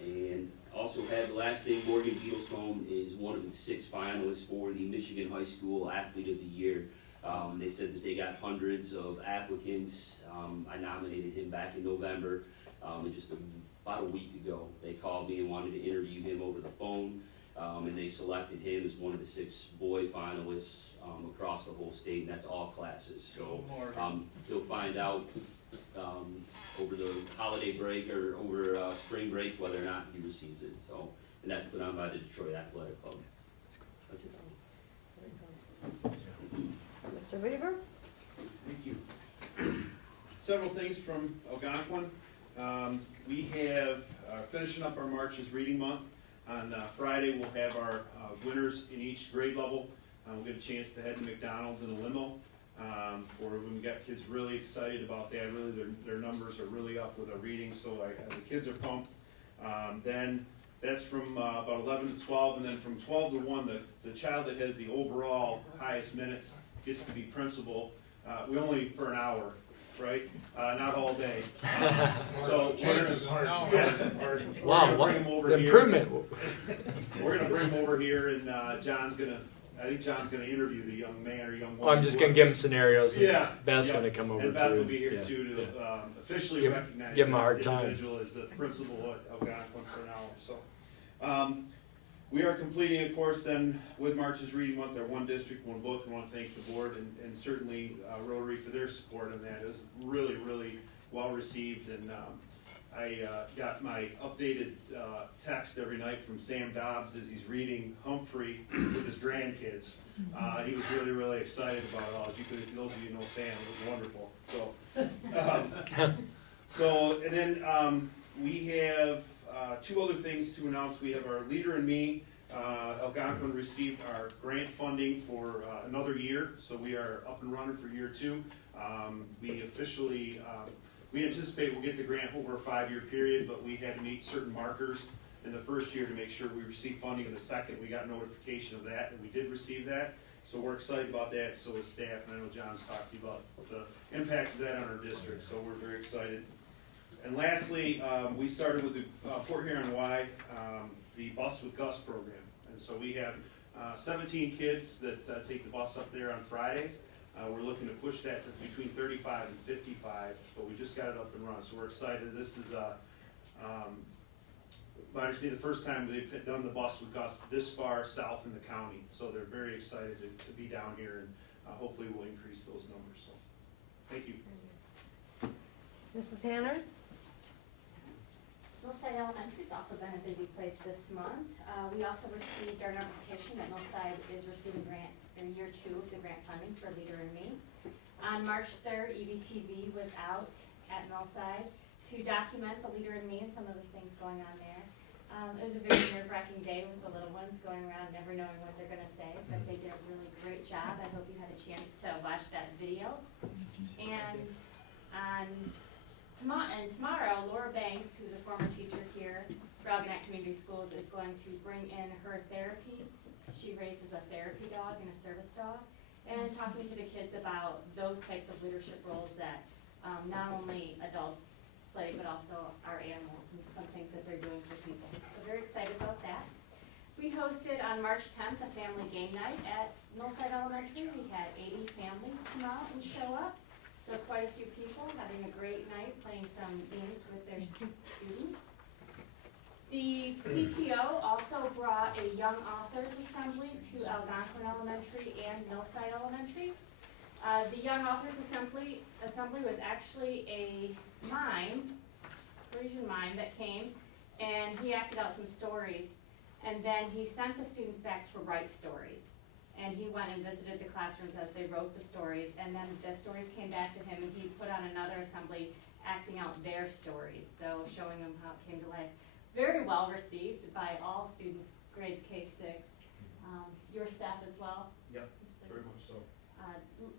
And also had the last thing, Morgan Beatlescombe is one of the 6 finalists for the Michigan High School Athlete of the Year. They said that they got hundreds of applicants. I nominated him back in November, and just about a week ago, they called me and wanted to interview him over the phone, and they selected him as one of the 6 boy finalists across the whole state, and that's all classes. So he'll find out over the holiday break or over spring break whether or not he receives it. So, and that's put on by the Detroit Athletic Club. That's it. Mr. Weaver? Thank you. Several things from Algonquin. We have finishing up our March's Reading Month. On Friday, we'll have our winners in each grade level. We'll get a chance to head to McDonald's in a limo. For when we got kids really excited about that. Really, their numbers are really up with our reading, so the kids are pumped. Then that's from about 11 to 12, and then from 12 to 1, the child that has the overall highest minutes gets to be principal. We only for an hour, right? Not all day. So Wow, what the improvement. We're gonna bring him over here, and I think John's gonna interview the young man or young woman. Well, I'm just gonna give him scenarios. And Yeah. Beth's gonna come over and Beth too. will be here Yeah. too to officially Give- recognize give him a that hard time. individual as the principal at Algonquin for an hour. So, we are completing, of course, then with March's Reading Month, our one district, one book. I want to thank the board and certainly Rotary for their support on that. It was really, really well received, and I got my updated text every night from Sam Dobbs as he's reading Humphrey with his grandkids. He was really, really excited about it all. Those of you know Sam, it was wonderful. So, and then we have 2 other things to announce. We have our Leader in Me. Algonquin received our grant funding for another year, so we are up and running for year 2. We officially, we anticipate we'll get the grant over a 5-year period, but we had to meet certain markers in the first year to make sure we received funding in the second. We got notification of that, and we did receive that. So we're excited about that, so is staff, and I know John's talked to you about the impact of that on our district, so we're very excited. And lastly, we started with the Port Huron Y, the Bus with Gus program. And so we have 17 kids that take the bus up there on Fridays. We're looking to push that to between 35 and 55, but we just got it up and running, so we're excited. This is, I understand the first time they've done the bus with Gus this far south in the county, so they're very excited to be down here, and hopefully we'll increase those numbers, so, thank you. Mrs. Hanners? Millside Elementary's also been a busy place this month. We also received our notification that Millside is receiving grant, or year 2 of the grant funding for Leader in Me. On March 3rd, EBTV was out at Millside to document the Leader in Me and some of the things going on there. It was a very nerve-wracking day with the little ones going around never knowing what they're gonna say, but they did a really great job. I hope you had a chance to watch that video. And tomorrow, Laura Banks, who's a former teacher here for Algonac Community Schools, is going to bring in her therapy. She raises a therapy dog and a service dog, and talking to the kids about those types of leadership roles that not only adults play, but also our animals and some things that they're doing for people. So very excited about that. We hosted on March 10th a family game night at Millside Elementary. We had 80 families come out and show up. So quite a few people having a great night playing some games with their students. The PTO also brought a Young Authors Assembly to Algonquin Elementary and Millside Elementary. The Young Authors Assembly was actually a Parisian mime that came, and he acted out some stories, and then he sent the students back to write stories. And he went and visited the classrooms as they wrote the stories, and then the stories came back to him, and he put on another assembly acting out their stories, so showing them how it came to life. Very well received by all students, grades K-6. Your staff as well? Yep, very much so.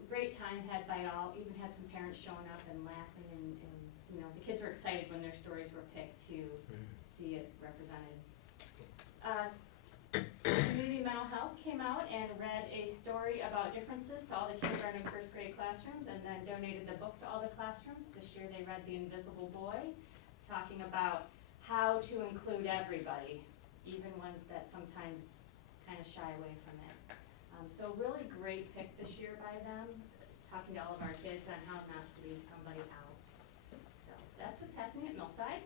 Great time had by all, even had some parents showing up and laughing, and you know, the kids were excited when their stories were picked to see it represented. Community Mental Health came out and read a story about differences to all the kindergarten and first grade classrooms, and then donated the book to all the classrooms. This year they read The Invisible Boy, talking about how to include everybody, even ones that sometimes kind of shy away from it. So really great pick this year by them, talking to all of our kids on how not to leave somebody out. So that's what's happening at Millside.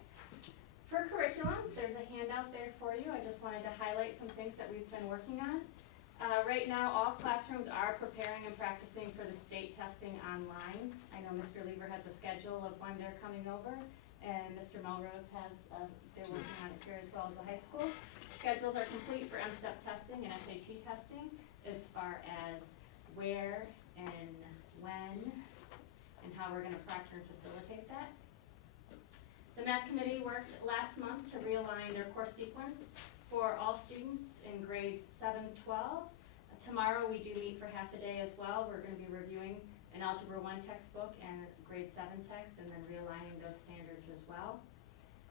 For curriculum, there's a handout there for you. I just wanted to highlight some things that we've been working on. Right now, all classrooms are preparing and practicing for the state testing online. I know Mr. Lieber has a schedule of when they're coming over, and Mr. Melrose has, they're working on it here as well as the high school. Schedules are complete for M-STEP testing and SAT testing, as far as where and when and how we're gonna proctor and facilitate that. The math committee worked last month to realign their course sequence for all students in grades 7-12. Tomorrow we do meet for half a day as well. We're gonna be reviewing an Algebra 1 textbook and grade 7 text, and then realigning those standards as well.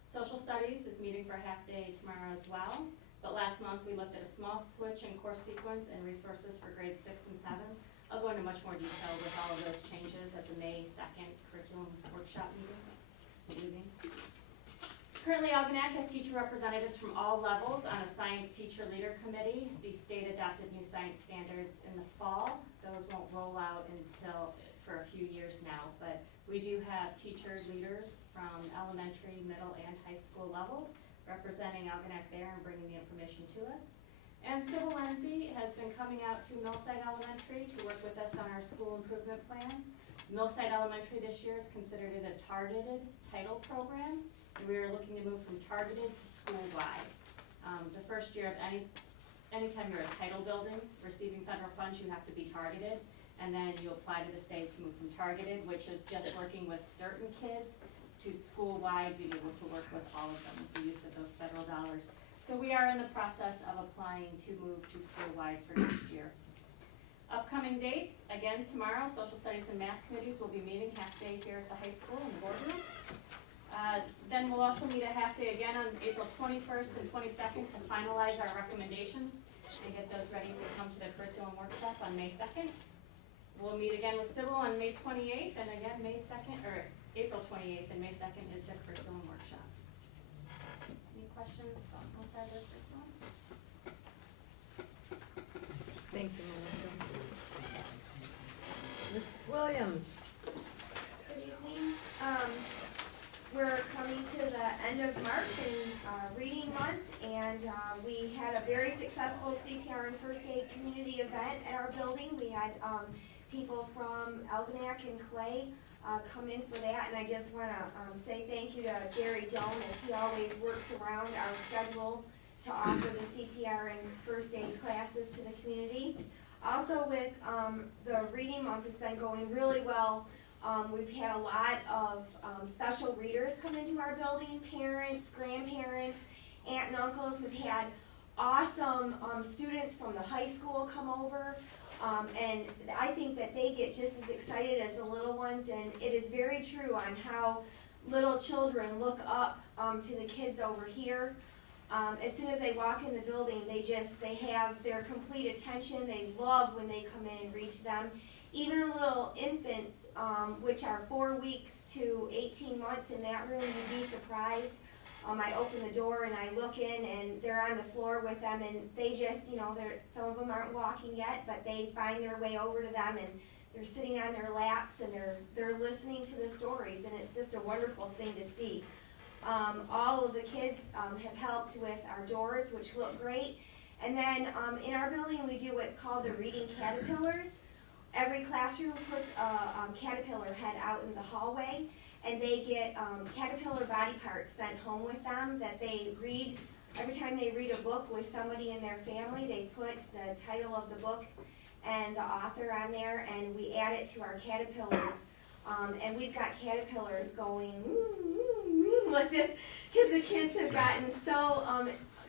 Social studies is meeting for a half day tomorrow as well. But last month we looked at a small switch in course sequence and resources for grades 6 and 7. I'll go into much more detail with all of those changes at the May 2nd curriculum workshop meeting. Currently, Algonac has teacher representatives from all levels on a science teacher leader committee. The state adopted new science standards in the fall. Those won't roll out until for a few years now, but we do have teacher leaders from elementary, middle, and high school levels representing Algonac there and bringing the information to us. And Sybil Lindsay has been coming out to Millside Elementary to work with us on our school improvement plan. Millside Elementary this year is considered a targeted title program, and we are looking to move from targeted to school-wide. The first year of anytime you're a title building, receiving federal funds, you have to be targeted, and then you apply to the state to move from targeted, which is just working with certain kids, to school-wide, being able to work with all of them with the use of those federal dollars. So we are in the process of applying to move to school-wide for next year. Upcoming dates, again tomorrow, social studies and math committees will be meeting half day here at the high school in the boardroom. Then we'll also meet a half day again on April 21st and 22nd to finalize our recommendations and get those ready to come to the curriculum workshop on May 2nd. We'll meet again with Sybil on May 28th, and again May 2nd, or April 28th and May 2nd is the curriculum workshop. Any questions about Millside curriculum? Thank you, Melissa. Williams. Good evening. We're coming to the end of March and reading month, and we had a very successful CPR and first aid community event at our building. We had people from Algonac and Clay come in for that, and I just want to say thank you to Jerry Doan, as he always works around our schedule to offer the CPR and first aid classes to the community. Also with the reading month has been going really well. We've had a lot of special readers come into our building, parents, grandparents, aunt and uncles. We've had awesome students from the high school come over, and I think that they get just as excited as the little ones, and it is very true on how little children look up to the kids over here. As soon as they walk in the building, they have their complete attention. They love when they come in and read to them. Even little infants, which are 4 weeks to 18 months in that room, you'd be surprised. I open the door and I look in, and they're on the floor with them, and they just, some of them aren't walking yet, but they find their way over to them, and they're sitting on their laps, and they're listening to the stories, and it's just a wonderful thing to see. All of the kids have helped with our doors, which look great. And then in our building, we do what's called the reading caterpillars. Every classroom puts a caterpillar head out in the hallway, and they get caterpillar body parts sent home with them that they read. Every time they read a book with somebody in their family, they put the title of the book and the author on there, and we add it to our caterpillars. And we've got caterpillars going like this, because the kids have gotten so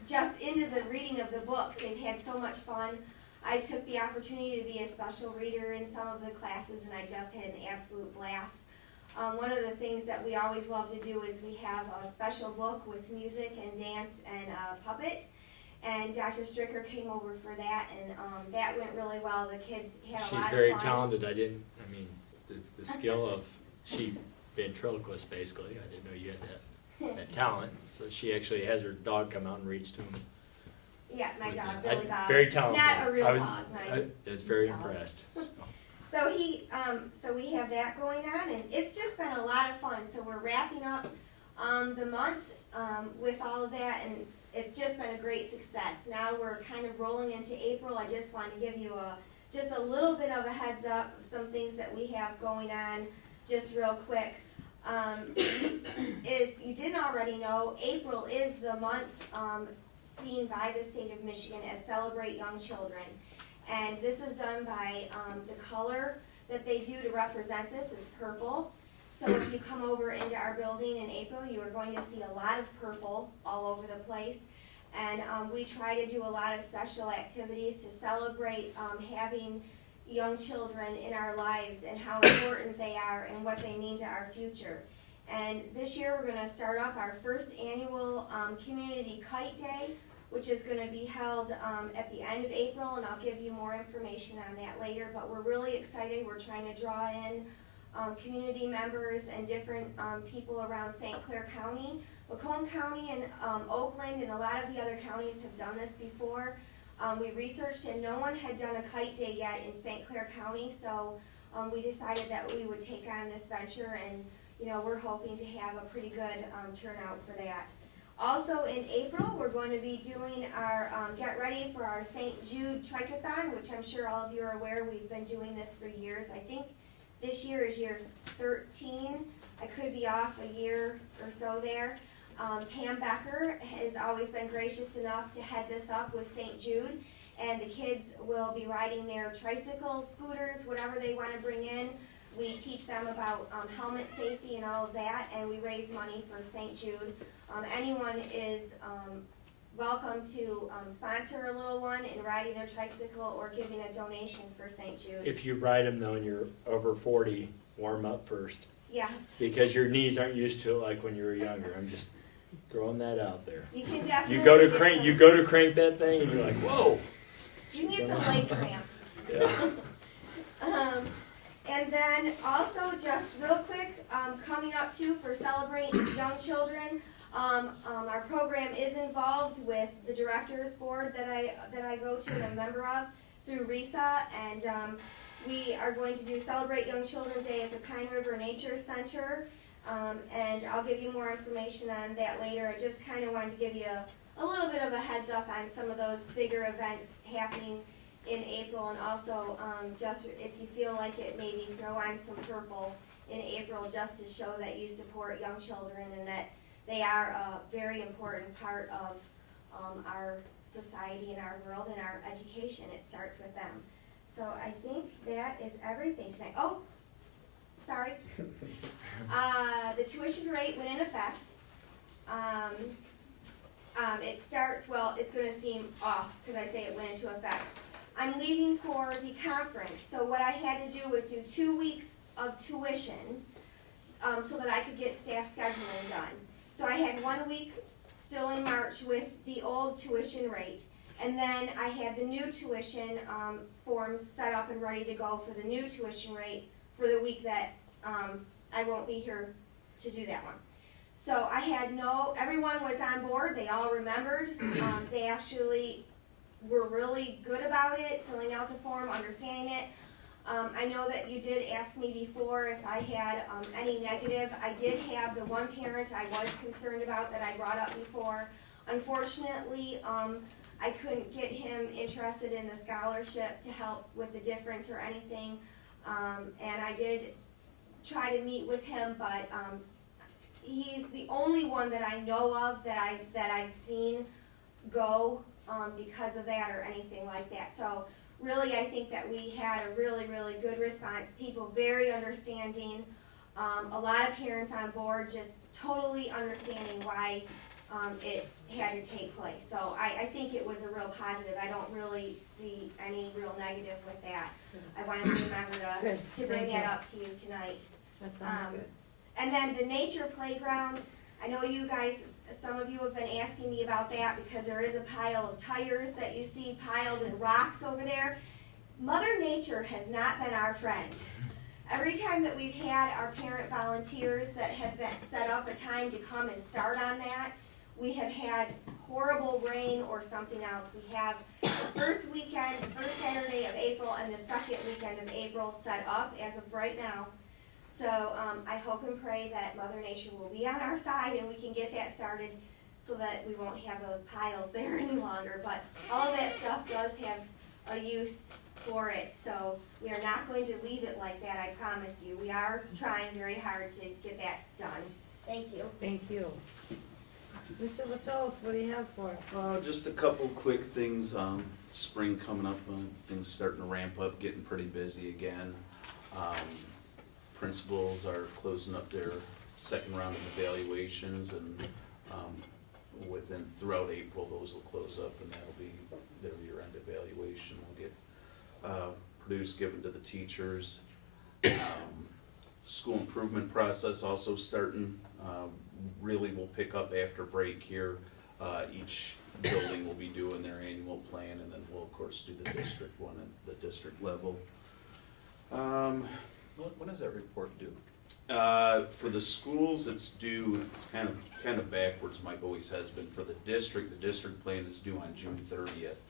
just into the reading of the books. They've had so much fun. I took the opportunity to be a special reader in some of the classes, and I just had an absolute blast. One of the things that we always love to do is we have a special book with music and dance and a puppet. And Dr. Stricker came over for that, and that went really well. The kids had a lot of fun. She's very talented. The skill of, she ventriloquist basically. I didn't know you had that talent. So she actually has her dog come out and reads to him. Yeah, my dog, Billy Bob. Very talented. Not a real dog. I was very impressed. So we have that going on, and it's just been a lot of fun. So we're wrapping up the month with all of that, and it's just been a great success. Now we're kind of rolling into April. I just want to give you just a little bit of a heads up of some things that we have going on, just real quick. If you didn't already know, April is the month seen by the state of Michigan as Celebrate Young Children. And this is done by the color that they do to represent this is purple. So if you come over into our building in April, you are going to see a lot of purple all over the place. And we try to do a lot of special activities to celebrate having young children in our lives and how important they are and what they mean to our future. And this year we're going to start up our first annual Community Kite Day, which is going to be held at the end of April, and I'll give you more information on that later. But we're really excited. We're trying to draw in community members and different people around St. Clair County. Macomb County and Oakland and a lot of the other counties have done this before. We researched, and no one had done a kite day yet in St. Clair County, so we decided that we would take on this venture, and we're hoping to have a pretty good turnout for that. Also in April, we're going to be doing our get ready for our St. Jude Triathlon, which I'm sure all of you are aware. We've been doing this for years. I think this year is year 13. I could be off a year or so there. Pam Becker has always been gracious enough to head this up with St. Jude, and the kids will be riding their tricycles, scooters, whatever they want to bring in. We teach them about helmet safety and all of that, and we raise money for St. Jude. Anyone is welcome to sponsor a little one in riding their tricycle or giving a donation for St. Jude. If you ride them though and you're over 40, warm up first. Yeah. Because your knees aren't used to it like when you were younger. I'm just throwing that out there. You can definitely. You go to crank that thing and you're like, whoa. You need some leg cramps. Yeah. And then also just real quick, coming up too for Celebrating Young Children, our program is involved with the Directors Board that I go to and I'm a member of through RISA, and we are going to do Celebrate Young Children Day at the Pine River Nature Center. And I'll give you more information on that later. I just kind of wanted to give you a little bit of a heads up on some of those bigger events happening in April, and also just if you feel like it, maybe throw on some purple in April just to show that you support young children and that they are a very important part of our society and our world and our education. It starts with them. So I think that is everything tonight. Oh, sorry. The tuition rate went in effect. It starts, well, it's going to seem off because I say it went into effect. I'm leaving for the conference, so what I had to do was do 2 weeks of tuition so that I could get staff scheduling done. So I had 1 week still in March with the old tuition rate, and then I had the new tuition forms set up and ready to go for the new tuition rate for the week that I won't be here to do that one. So I had everyone was on board, they all remembered, they actually were really good about it, filling out the form, understanding it. I know that you did ask me before if I had any negative. I did have the one parent I was concerned about that I brought up before. Unfortunately, I couldn't get him interested in the scholarship to help with the difference or anything. And I did try to meet with him, but he's the only one that I know of that I've seen go because of that or anything like that. So really, I think that we had a really, really good response. People very understanding. A lot of parents on board, just totally understanding why it had to take place. So I think it was a real positive. I don't really see any real negative with that. I wanted to remember to bring that up to you tonight. That sounds good. And then the nature playground, I know you guys, some of you have been asking me about that because there is a pile of tires that you see piled in rocks over there. Mother Nature has not been our friend. Every time that we've had our parent volunteers that have been set up a time to come and start on that, we have had horrible rain or something else. We have the first weekend, the first Saturday of April and the second weekend of April set up as of right now. So I hope and pray that Mother Nature will be on our side and we can get that started so that we won't have those piles there any longer. But all of that stuff does have a use for it, so we are not going to leave it like that, I promise you. We are trying very hard to get that done. Thank you. Thank you. Mr. Latos, what do you have for us? Just a couple quick things. Spring coming up, things starting to ramp up, getting pretty busy again. Principals are closing up their second round of evaluations, and throughout April, those will close up, and that'll be their year-end evaluation. Will get produced, given to the teachers. School improvement process also starting. Really will pick up after break here. Each building will be doing their annual plan, and then we'll of course do the district one at the district level. When is that report due? For the schools, it's due, it's kind of backwards, Mike always has been. For the district plan is due on June 30th.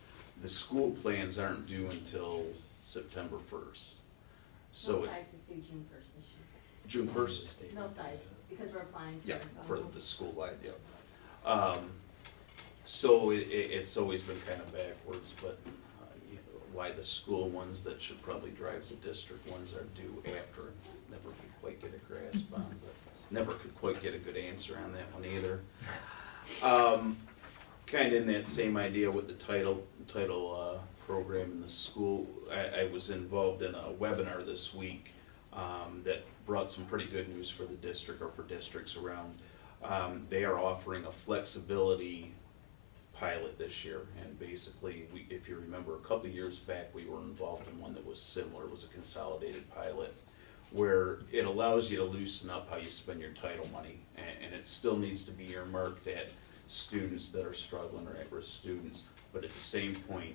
The school plans aren't due until September 1st. So Millsides is due June 1st this year. June 1st? Millsides, because we're applying for. Yeah, for the school-wide, yeah. So it's always been kind of backwards, but why the school ones that should probably drive the district ones are due after. Never could quite get a grasp on, but never could quite get a good answer on that one either. Kind of in that same idea with the title program in the school, I was involved in a webinar this week that brought some pretty good news for the district, or for districts around. They are offering a flexibility pilot this year, and basically, if you remember, a couple of years back, we were involved in one that was similar. It was a consolidated pilot, where it allows you to loosen up how you spend your title money, and it still needs to be earmarked at students that are struggling or at-risk students, but at the same point,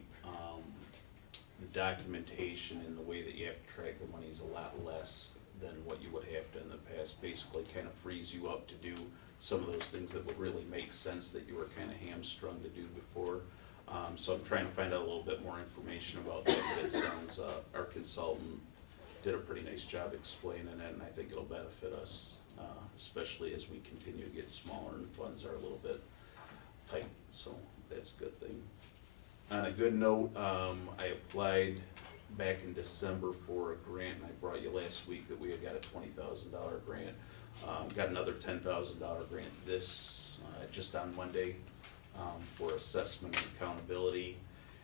the documentation and the way that you have to track the money is a lot less than what you would have to in the past. Basically kind of frees you up to do some of those things that would really make sense that you were kind of hamstrung to do before. So I'm trying to find out a little bit more information about that, but it sounds, our consultant did a pretty nice job explaining it, and I think it'll benefit us, especially as we continue to get smaller and funds are a little bit tight, so that's a good thing. On a good note, I applied back in December for a grant, and I brought you last week that we had got a $20,000 grant. Got another $10,000 grant just on Monday, for assessment and accountability.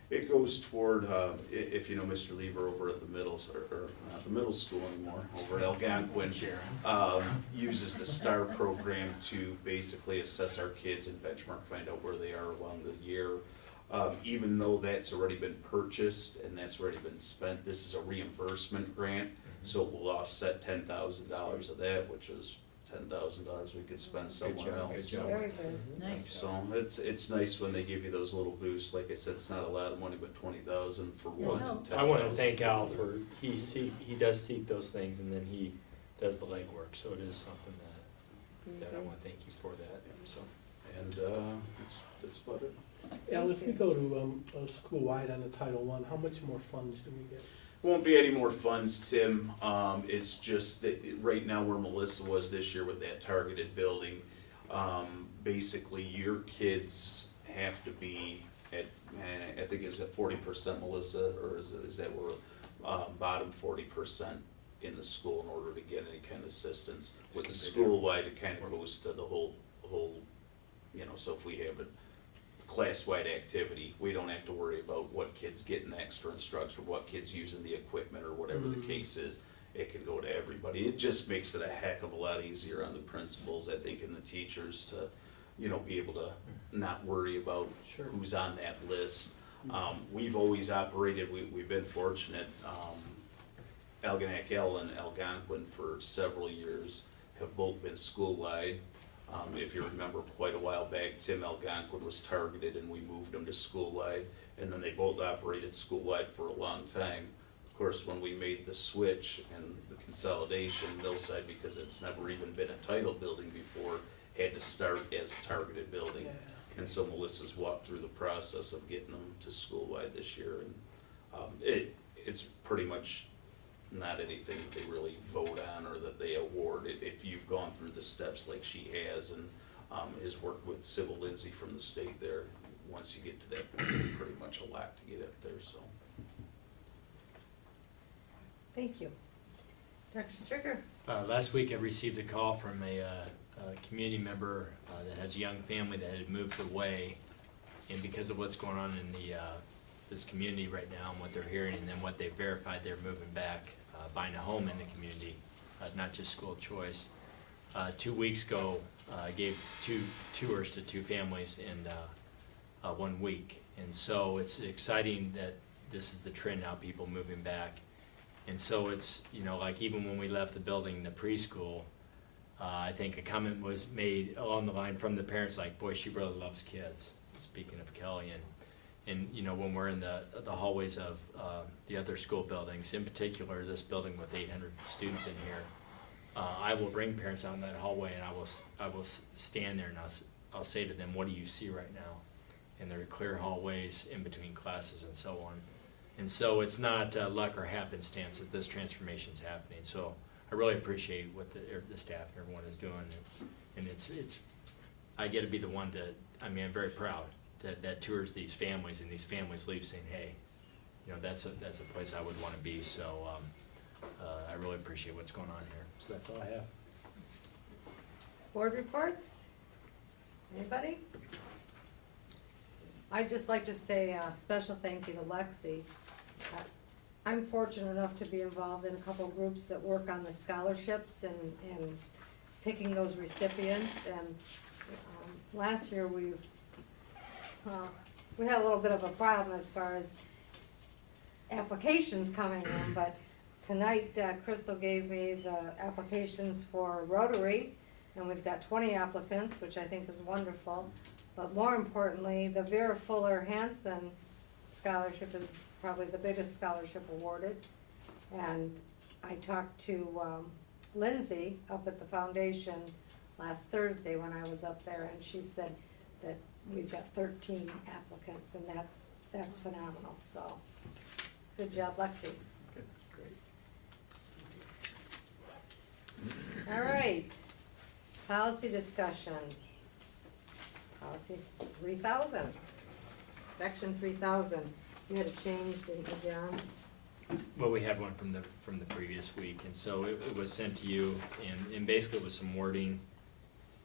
It goes toward, if you know Mr. Lever over at the not the middle school anymore, over at Algonquin, uses the STAR program to basically assess our kids and benchmark, find out where they are along the year. Even though that's already been purchased and that's already been spent, this is a reimbursement grant, so it will offset $10,000 of that, which is $10,000 we could spend somewhere else. Good job. Very good. Nice. So it's nice when they give you those little boosts. Like I said, it's not a lot of money, but 20,000 for Yeah, one. no. and I wanna 10,000 thank for Al the for, other. he does seek those things and then he does the legwork, so it is something that I wanna thank you for that, so. And that's about it. Al, if we go to school-wide on the Title I, how much more funds do we get? Won't be any more funds, Tim. It's just that right now where Melissa was this year with that targeted building, basically your kids have to be at, I think it's at 40%, Melissa, or is that where, bottom 40% in the school in order to get any kind of assistance. With the school-wide, it kind of goes to the whole, so if we have a class-wide activity, we don't have to worry about what kids getting extra instruction, what kids using the equipment or whatever the case is. It can go to everybody. It just makes it a heck of a lot easier on the principals, I think, and the teachers to, be able to not worry about who's on that list. We've always operated, we've been fortunate, Algonac L and Algonquin for several years have both been school-wide. If you remember quite a while back, Tim Algonquin was targeted and we moved him to school-wide, and then they both operated school-wide for a long time. Of course, when we made the switch and the consolidation, Millside, because it's never even been a title building before, had to start as a targeted building. And so Melissa's walked through the process of getting them to school-wide this year, and it's pretty much not anything that they really vote on or that they award. If you've gone through the steps like she has and has worked with Sybil Lindsay from the state there, once you get to that point, it's pretty much a lot to get up there, so. Thank you. Dr. Stricker? Last week I received a call from a community member that has a young family that had moved away, and because of what's going on in this community right now and what they're hearing and then what they verified, they're moving back, buying a home in the community, not just school choice. 2 weeks ago, I gave 2 tours to 2 families in 1 week, and so it's exciting that this is the trend now, people moving back. And so it's, like even when we left the building, the preschool, I think a comment was made along the line from the parents like, boy, she really loves kids, speaking of Kelly. And when we're in the hallways of the other school buildings, in particular this building with 800 students in here, I will bring parents out in that hallway and I will stand there and I'll say to them, what do you see right now? And there are clear hallways in between classes and so on. And so it's not luck or happenstance that this transformation is happening. So I really appreciate what the staff and everyone is doing. And it's I get to be the one I'm very proud that tours these families, and these families leave saying, hey, that's a place I would want to be. So I really appreciate what's going on here. So that's all I have. Board reports? Anybody? I'd just like to say a special thank you to Lexi. I'm fortunate enough to be involved in a couple of groups that work on the scholarships and picking those recipients. And last year we had a little bit of a problem as far as applications coming in, but tonight Crystal gave me the applications for Rotary, and we've got 20 applicants, which I think is wonderful. But more importantly, the Vera Fuller Hansen scholarship is probably the biggest scholarship awarded. And I talked to Lindsay up at the foundation last Thursday when I was up there, and she said that we've got 13 applicants, and that's phenomenal, so, good job, Lexi. All right, policy discussion. Policy 3000, section 3000. You had a change, didn't you, John? Well, we had one from the previous week, and so it was sent to you, and basically it was some wording,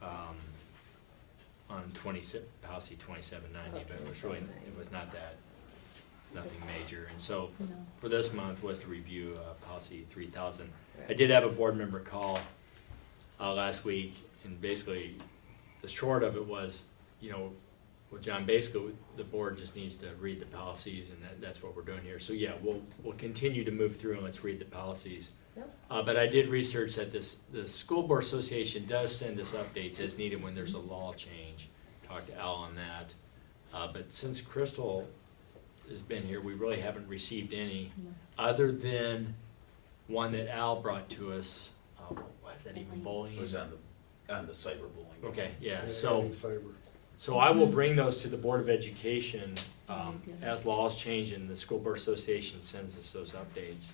on policy 2790, but it was really, it was not that, nothing major. And so No. for this month was to review, policy 3000. I did have a board member call, last week, and basically, the short of it was, well, John, basically, the board just needs to read the policies, and that's what we're doing here. So, yeah, we'll continue to move through and let's read the policies. Yep. But I did research that the School Board Association does send us updates as needed when there's a law change. Talked to Al on that. But since Crystal has been here, we really haven't received any, other than one that Al brought to us. What was that, even bullying? It was on the cyberbullying. Okay, yeah, Yeah, so. cyber. So I will bring those to the Board of Education, as laws change and the School Board Association sends us those updates.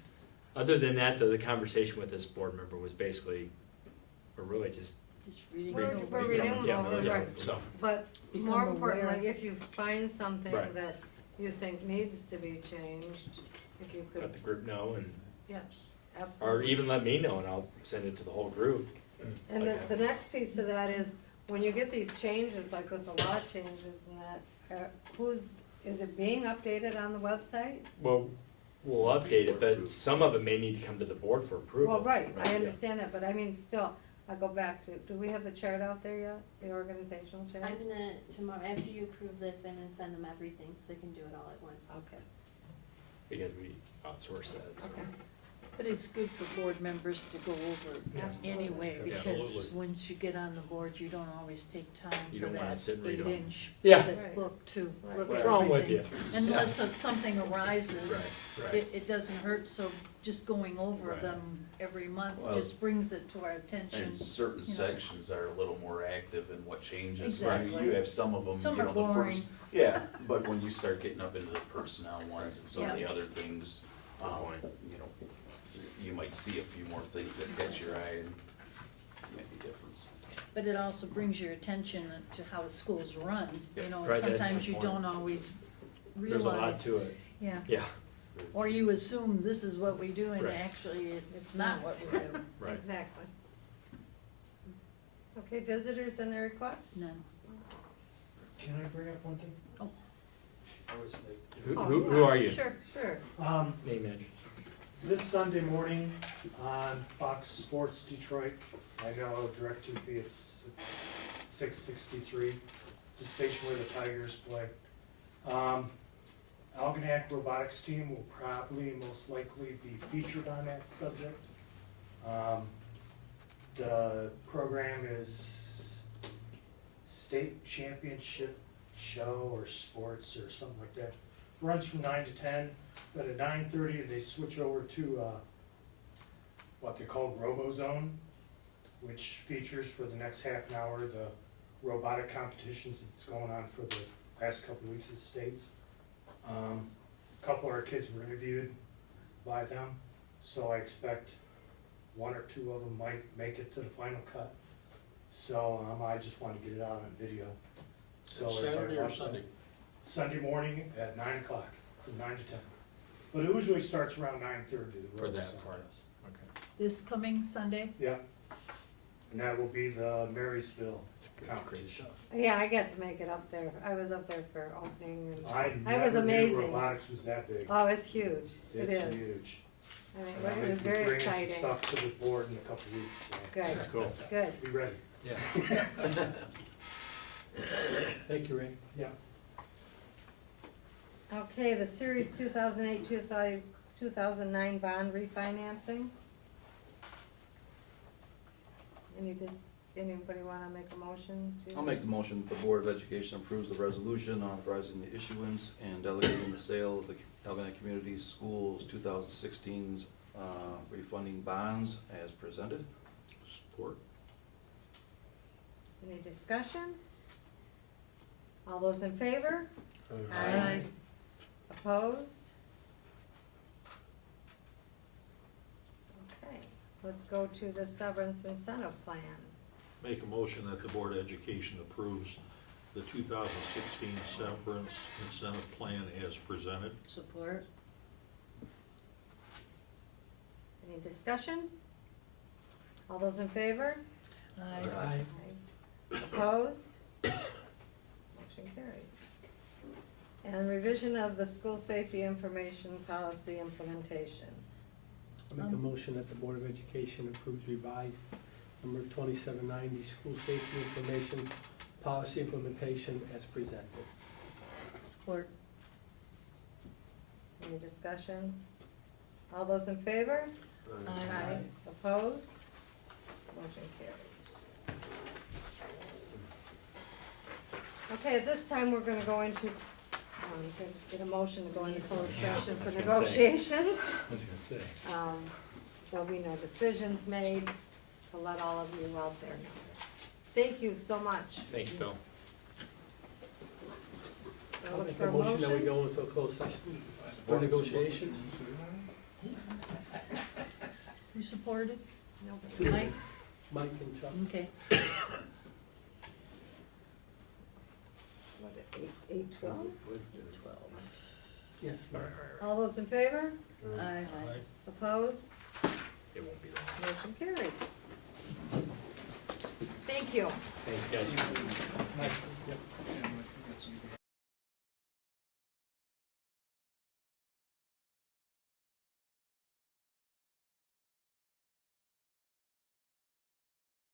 Other than that, though, the conversation with this board member was basically, we're really just. Just reading We're it over. reading them Yeah, over, yeah, right. so. But Become more aware. importantly, if you find something Right. that you think needs to be changed, if you could, Let the group know, and, yes, or absolutely. even let me know and I'll send it to the whole group. And Okay. the next piece to that is, when you get these changes, like with the law changes and that, is it being updated on the website? Well, we'll update it, but some of it may need to come to the board for approval. Well, right, I Yeah. understand that, but I mean, still, I go back to, do we have the chart out there yet, the organizational chart? I'm gonna, tomorrow, after you approve this, I'm gonna send them everything so they can do it all at once. Okay, Because we outsource that, so. okay. But it's good for board members to go over Absolutely. anyway, Yeah. because Absolutely. once you get on the board, you don't always take time You for don't wanna that sit and read 8-inch Yeah. Right. book to Right. look What's at wrong with everything. you? Unless something arises, Right. it doesn't hurt, so just going over Right. them every month Well, just brings it to our attention. And certain you know. sections are a little more active in what changes. I mean, Exactly. you have some of them, Some you are know, the first. boring. Yeah, but when you start getting up into the personnel ones and some of Yeah. the other things, point. you know, you might see a few more things that catch your eye and make a difference. But it also brings your attention to how the schools run, you know, and Right, that's the sometimes you point. don't always There's a lot realize. to it. Yeah, Yeah, or you assume this is what we do and Right. actually it's not what we do. right. Exactly. Okay, visitors and their requests? None. Can I bring up one thing? Oh. I was like. Who are you? Sure. Name it. This Sunday morning on Fox Sports Detroit, I know DirecTV, it's 663. It's the station where the Tigers play. Algonac Robotics Team will probably most likely be featured on that subject. The program is state championship show or sports or something like that. Runs from 9 to 10, but at 9:30 they switch over to what they call RoboZone, which features for the next half an hour the robotic competitions that's going on for the last couple of weeks in the States. A couple of our kids were interviewed by them, so I expect one or two of them might make it to the final cut. So I just want to get it out on video. So Saturday or Sunday? Sunday morning at 9 o'clock, from 9 to 10. But it usually starts around 9:30. the For that RoboZone part. does. Okay. This coming Sunday? Yeah. And that will be the Marysville It's great competition. stuff. Yeah, I got to make it up there. I was up there for opening and I it was never knew amazing. robotics was that big. Oh, it's huge. It It's is. huge. I mean, And I'm it gonna was be very bringing some exciting. stuff to the board in a couple of weeks, so. Good. That's cool. Good. Be ready. Yeah. Thank you, Ray. Yeah. Okay, the Series 2008, 2009 bond refinancing. Anybody wanna make a motion to? I'll make the motion that the Board of Education approves the resolution authorizing the issuance and delegating the sale of the Algonac Community Schools 2016's refunding bonds as presented. Support. Any discussion? All those in favor? Aye. Opposed? Okay, let's go to the severance incentive plan. Make a motion that the Board of Education approves the 2016 severance incentive plan as presented. Support. Any discussion? All those in favor? Aye. Opposed? Motion carries. And revision of the school safety information policy implementation. I make a motion that the Board of Education approves revised number 2790, school safety information policy implementation as presented. Support. Any discussion? All those in favor? Aye. Opposed? Motion carries. Okay, at this time, we're gonna go into, get a motion to go into closed session for negotiations. I was gonna say. There'll be no decisions made, to let all of you out there know. Thank you so much. Thanks, Bill. I'll I'll look make for a motion that we motion. go into a closed session for negotiations. Who supported? Nobody. Mike? Mike and Chuck. Okay. What, 8:12? Yes, Mark. All those in favor? Aye. Opposed? It won't be long. Motion carries. Thank you. Thanks, guys.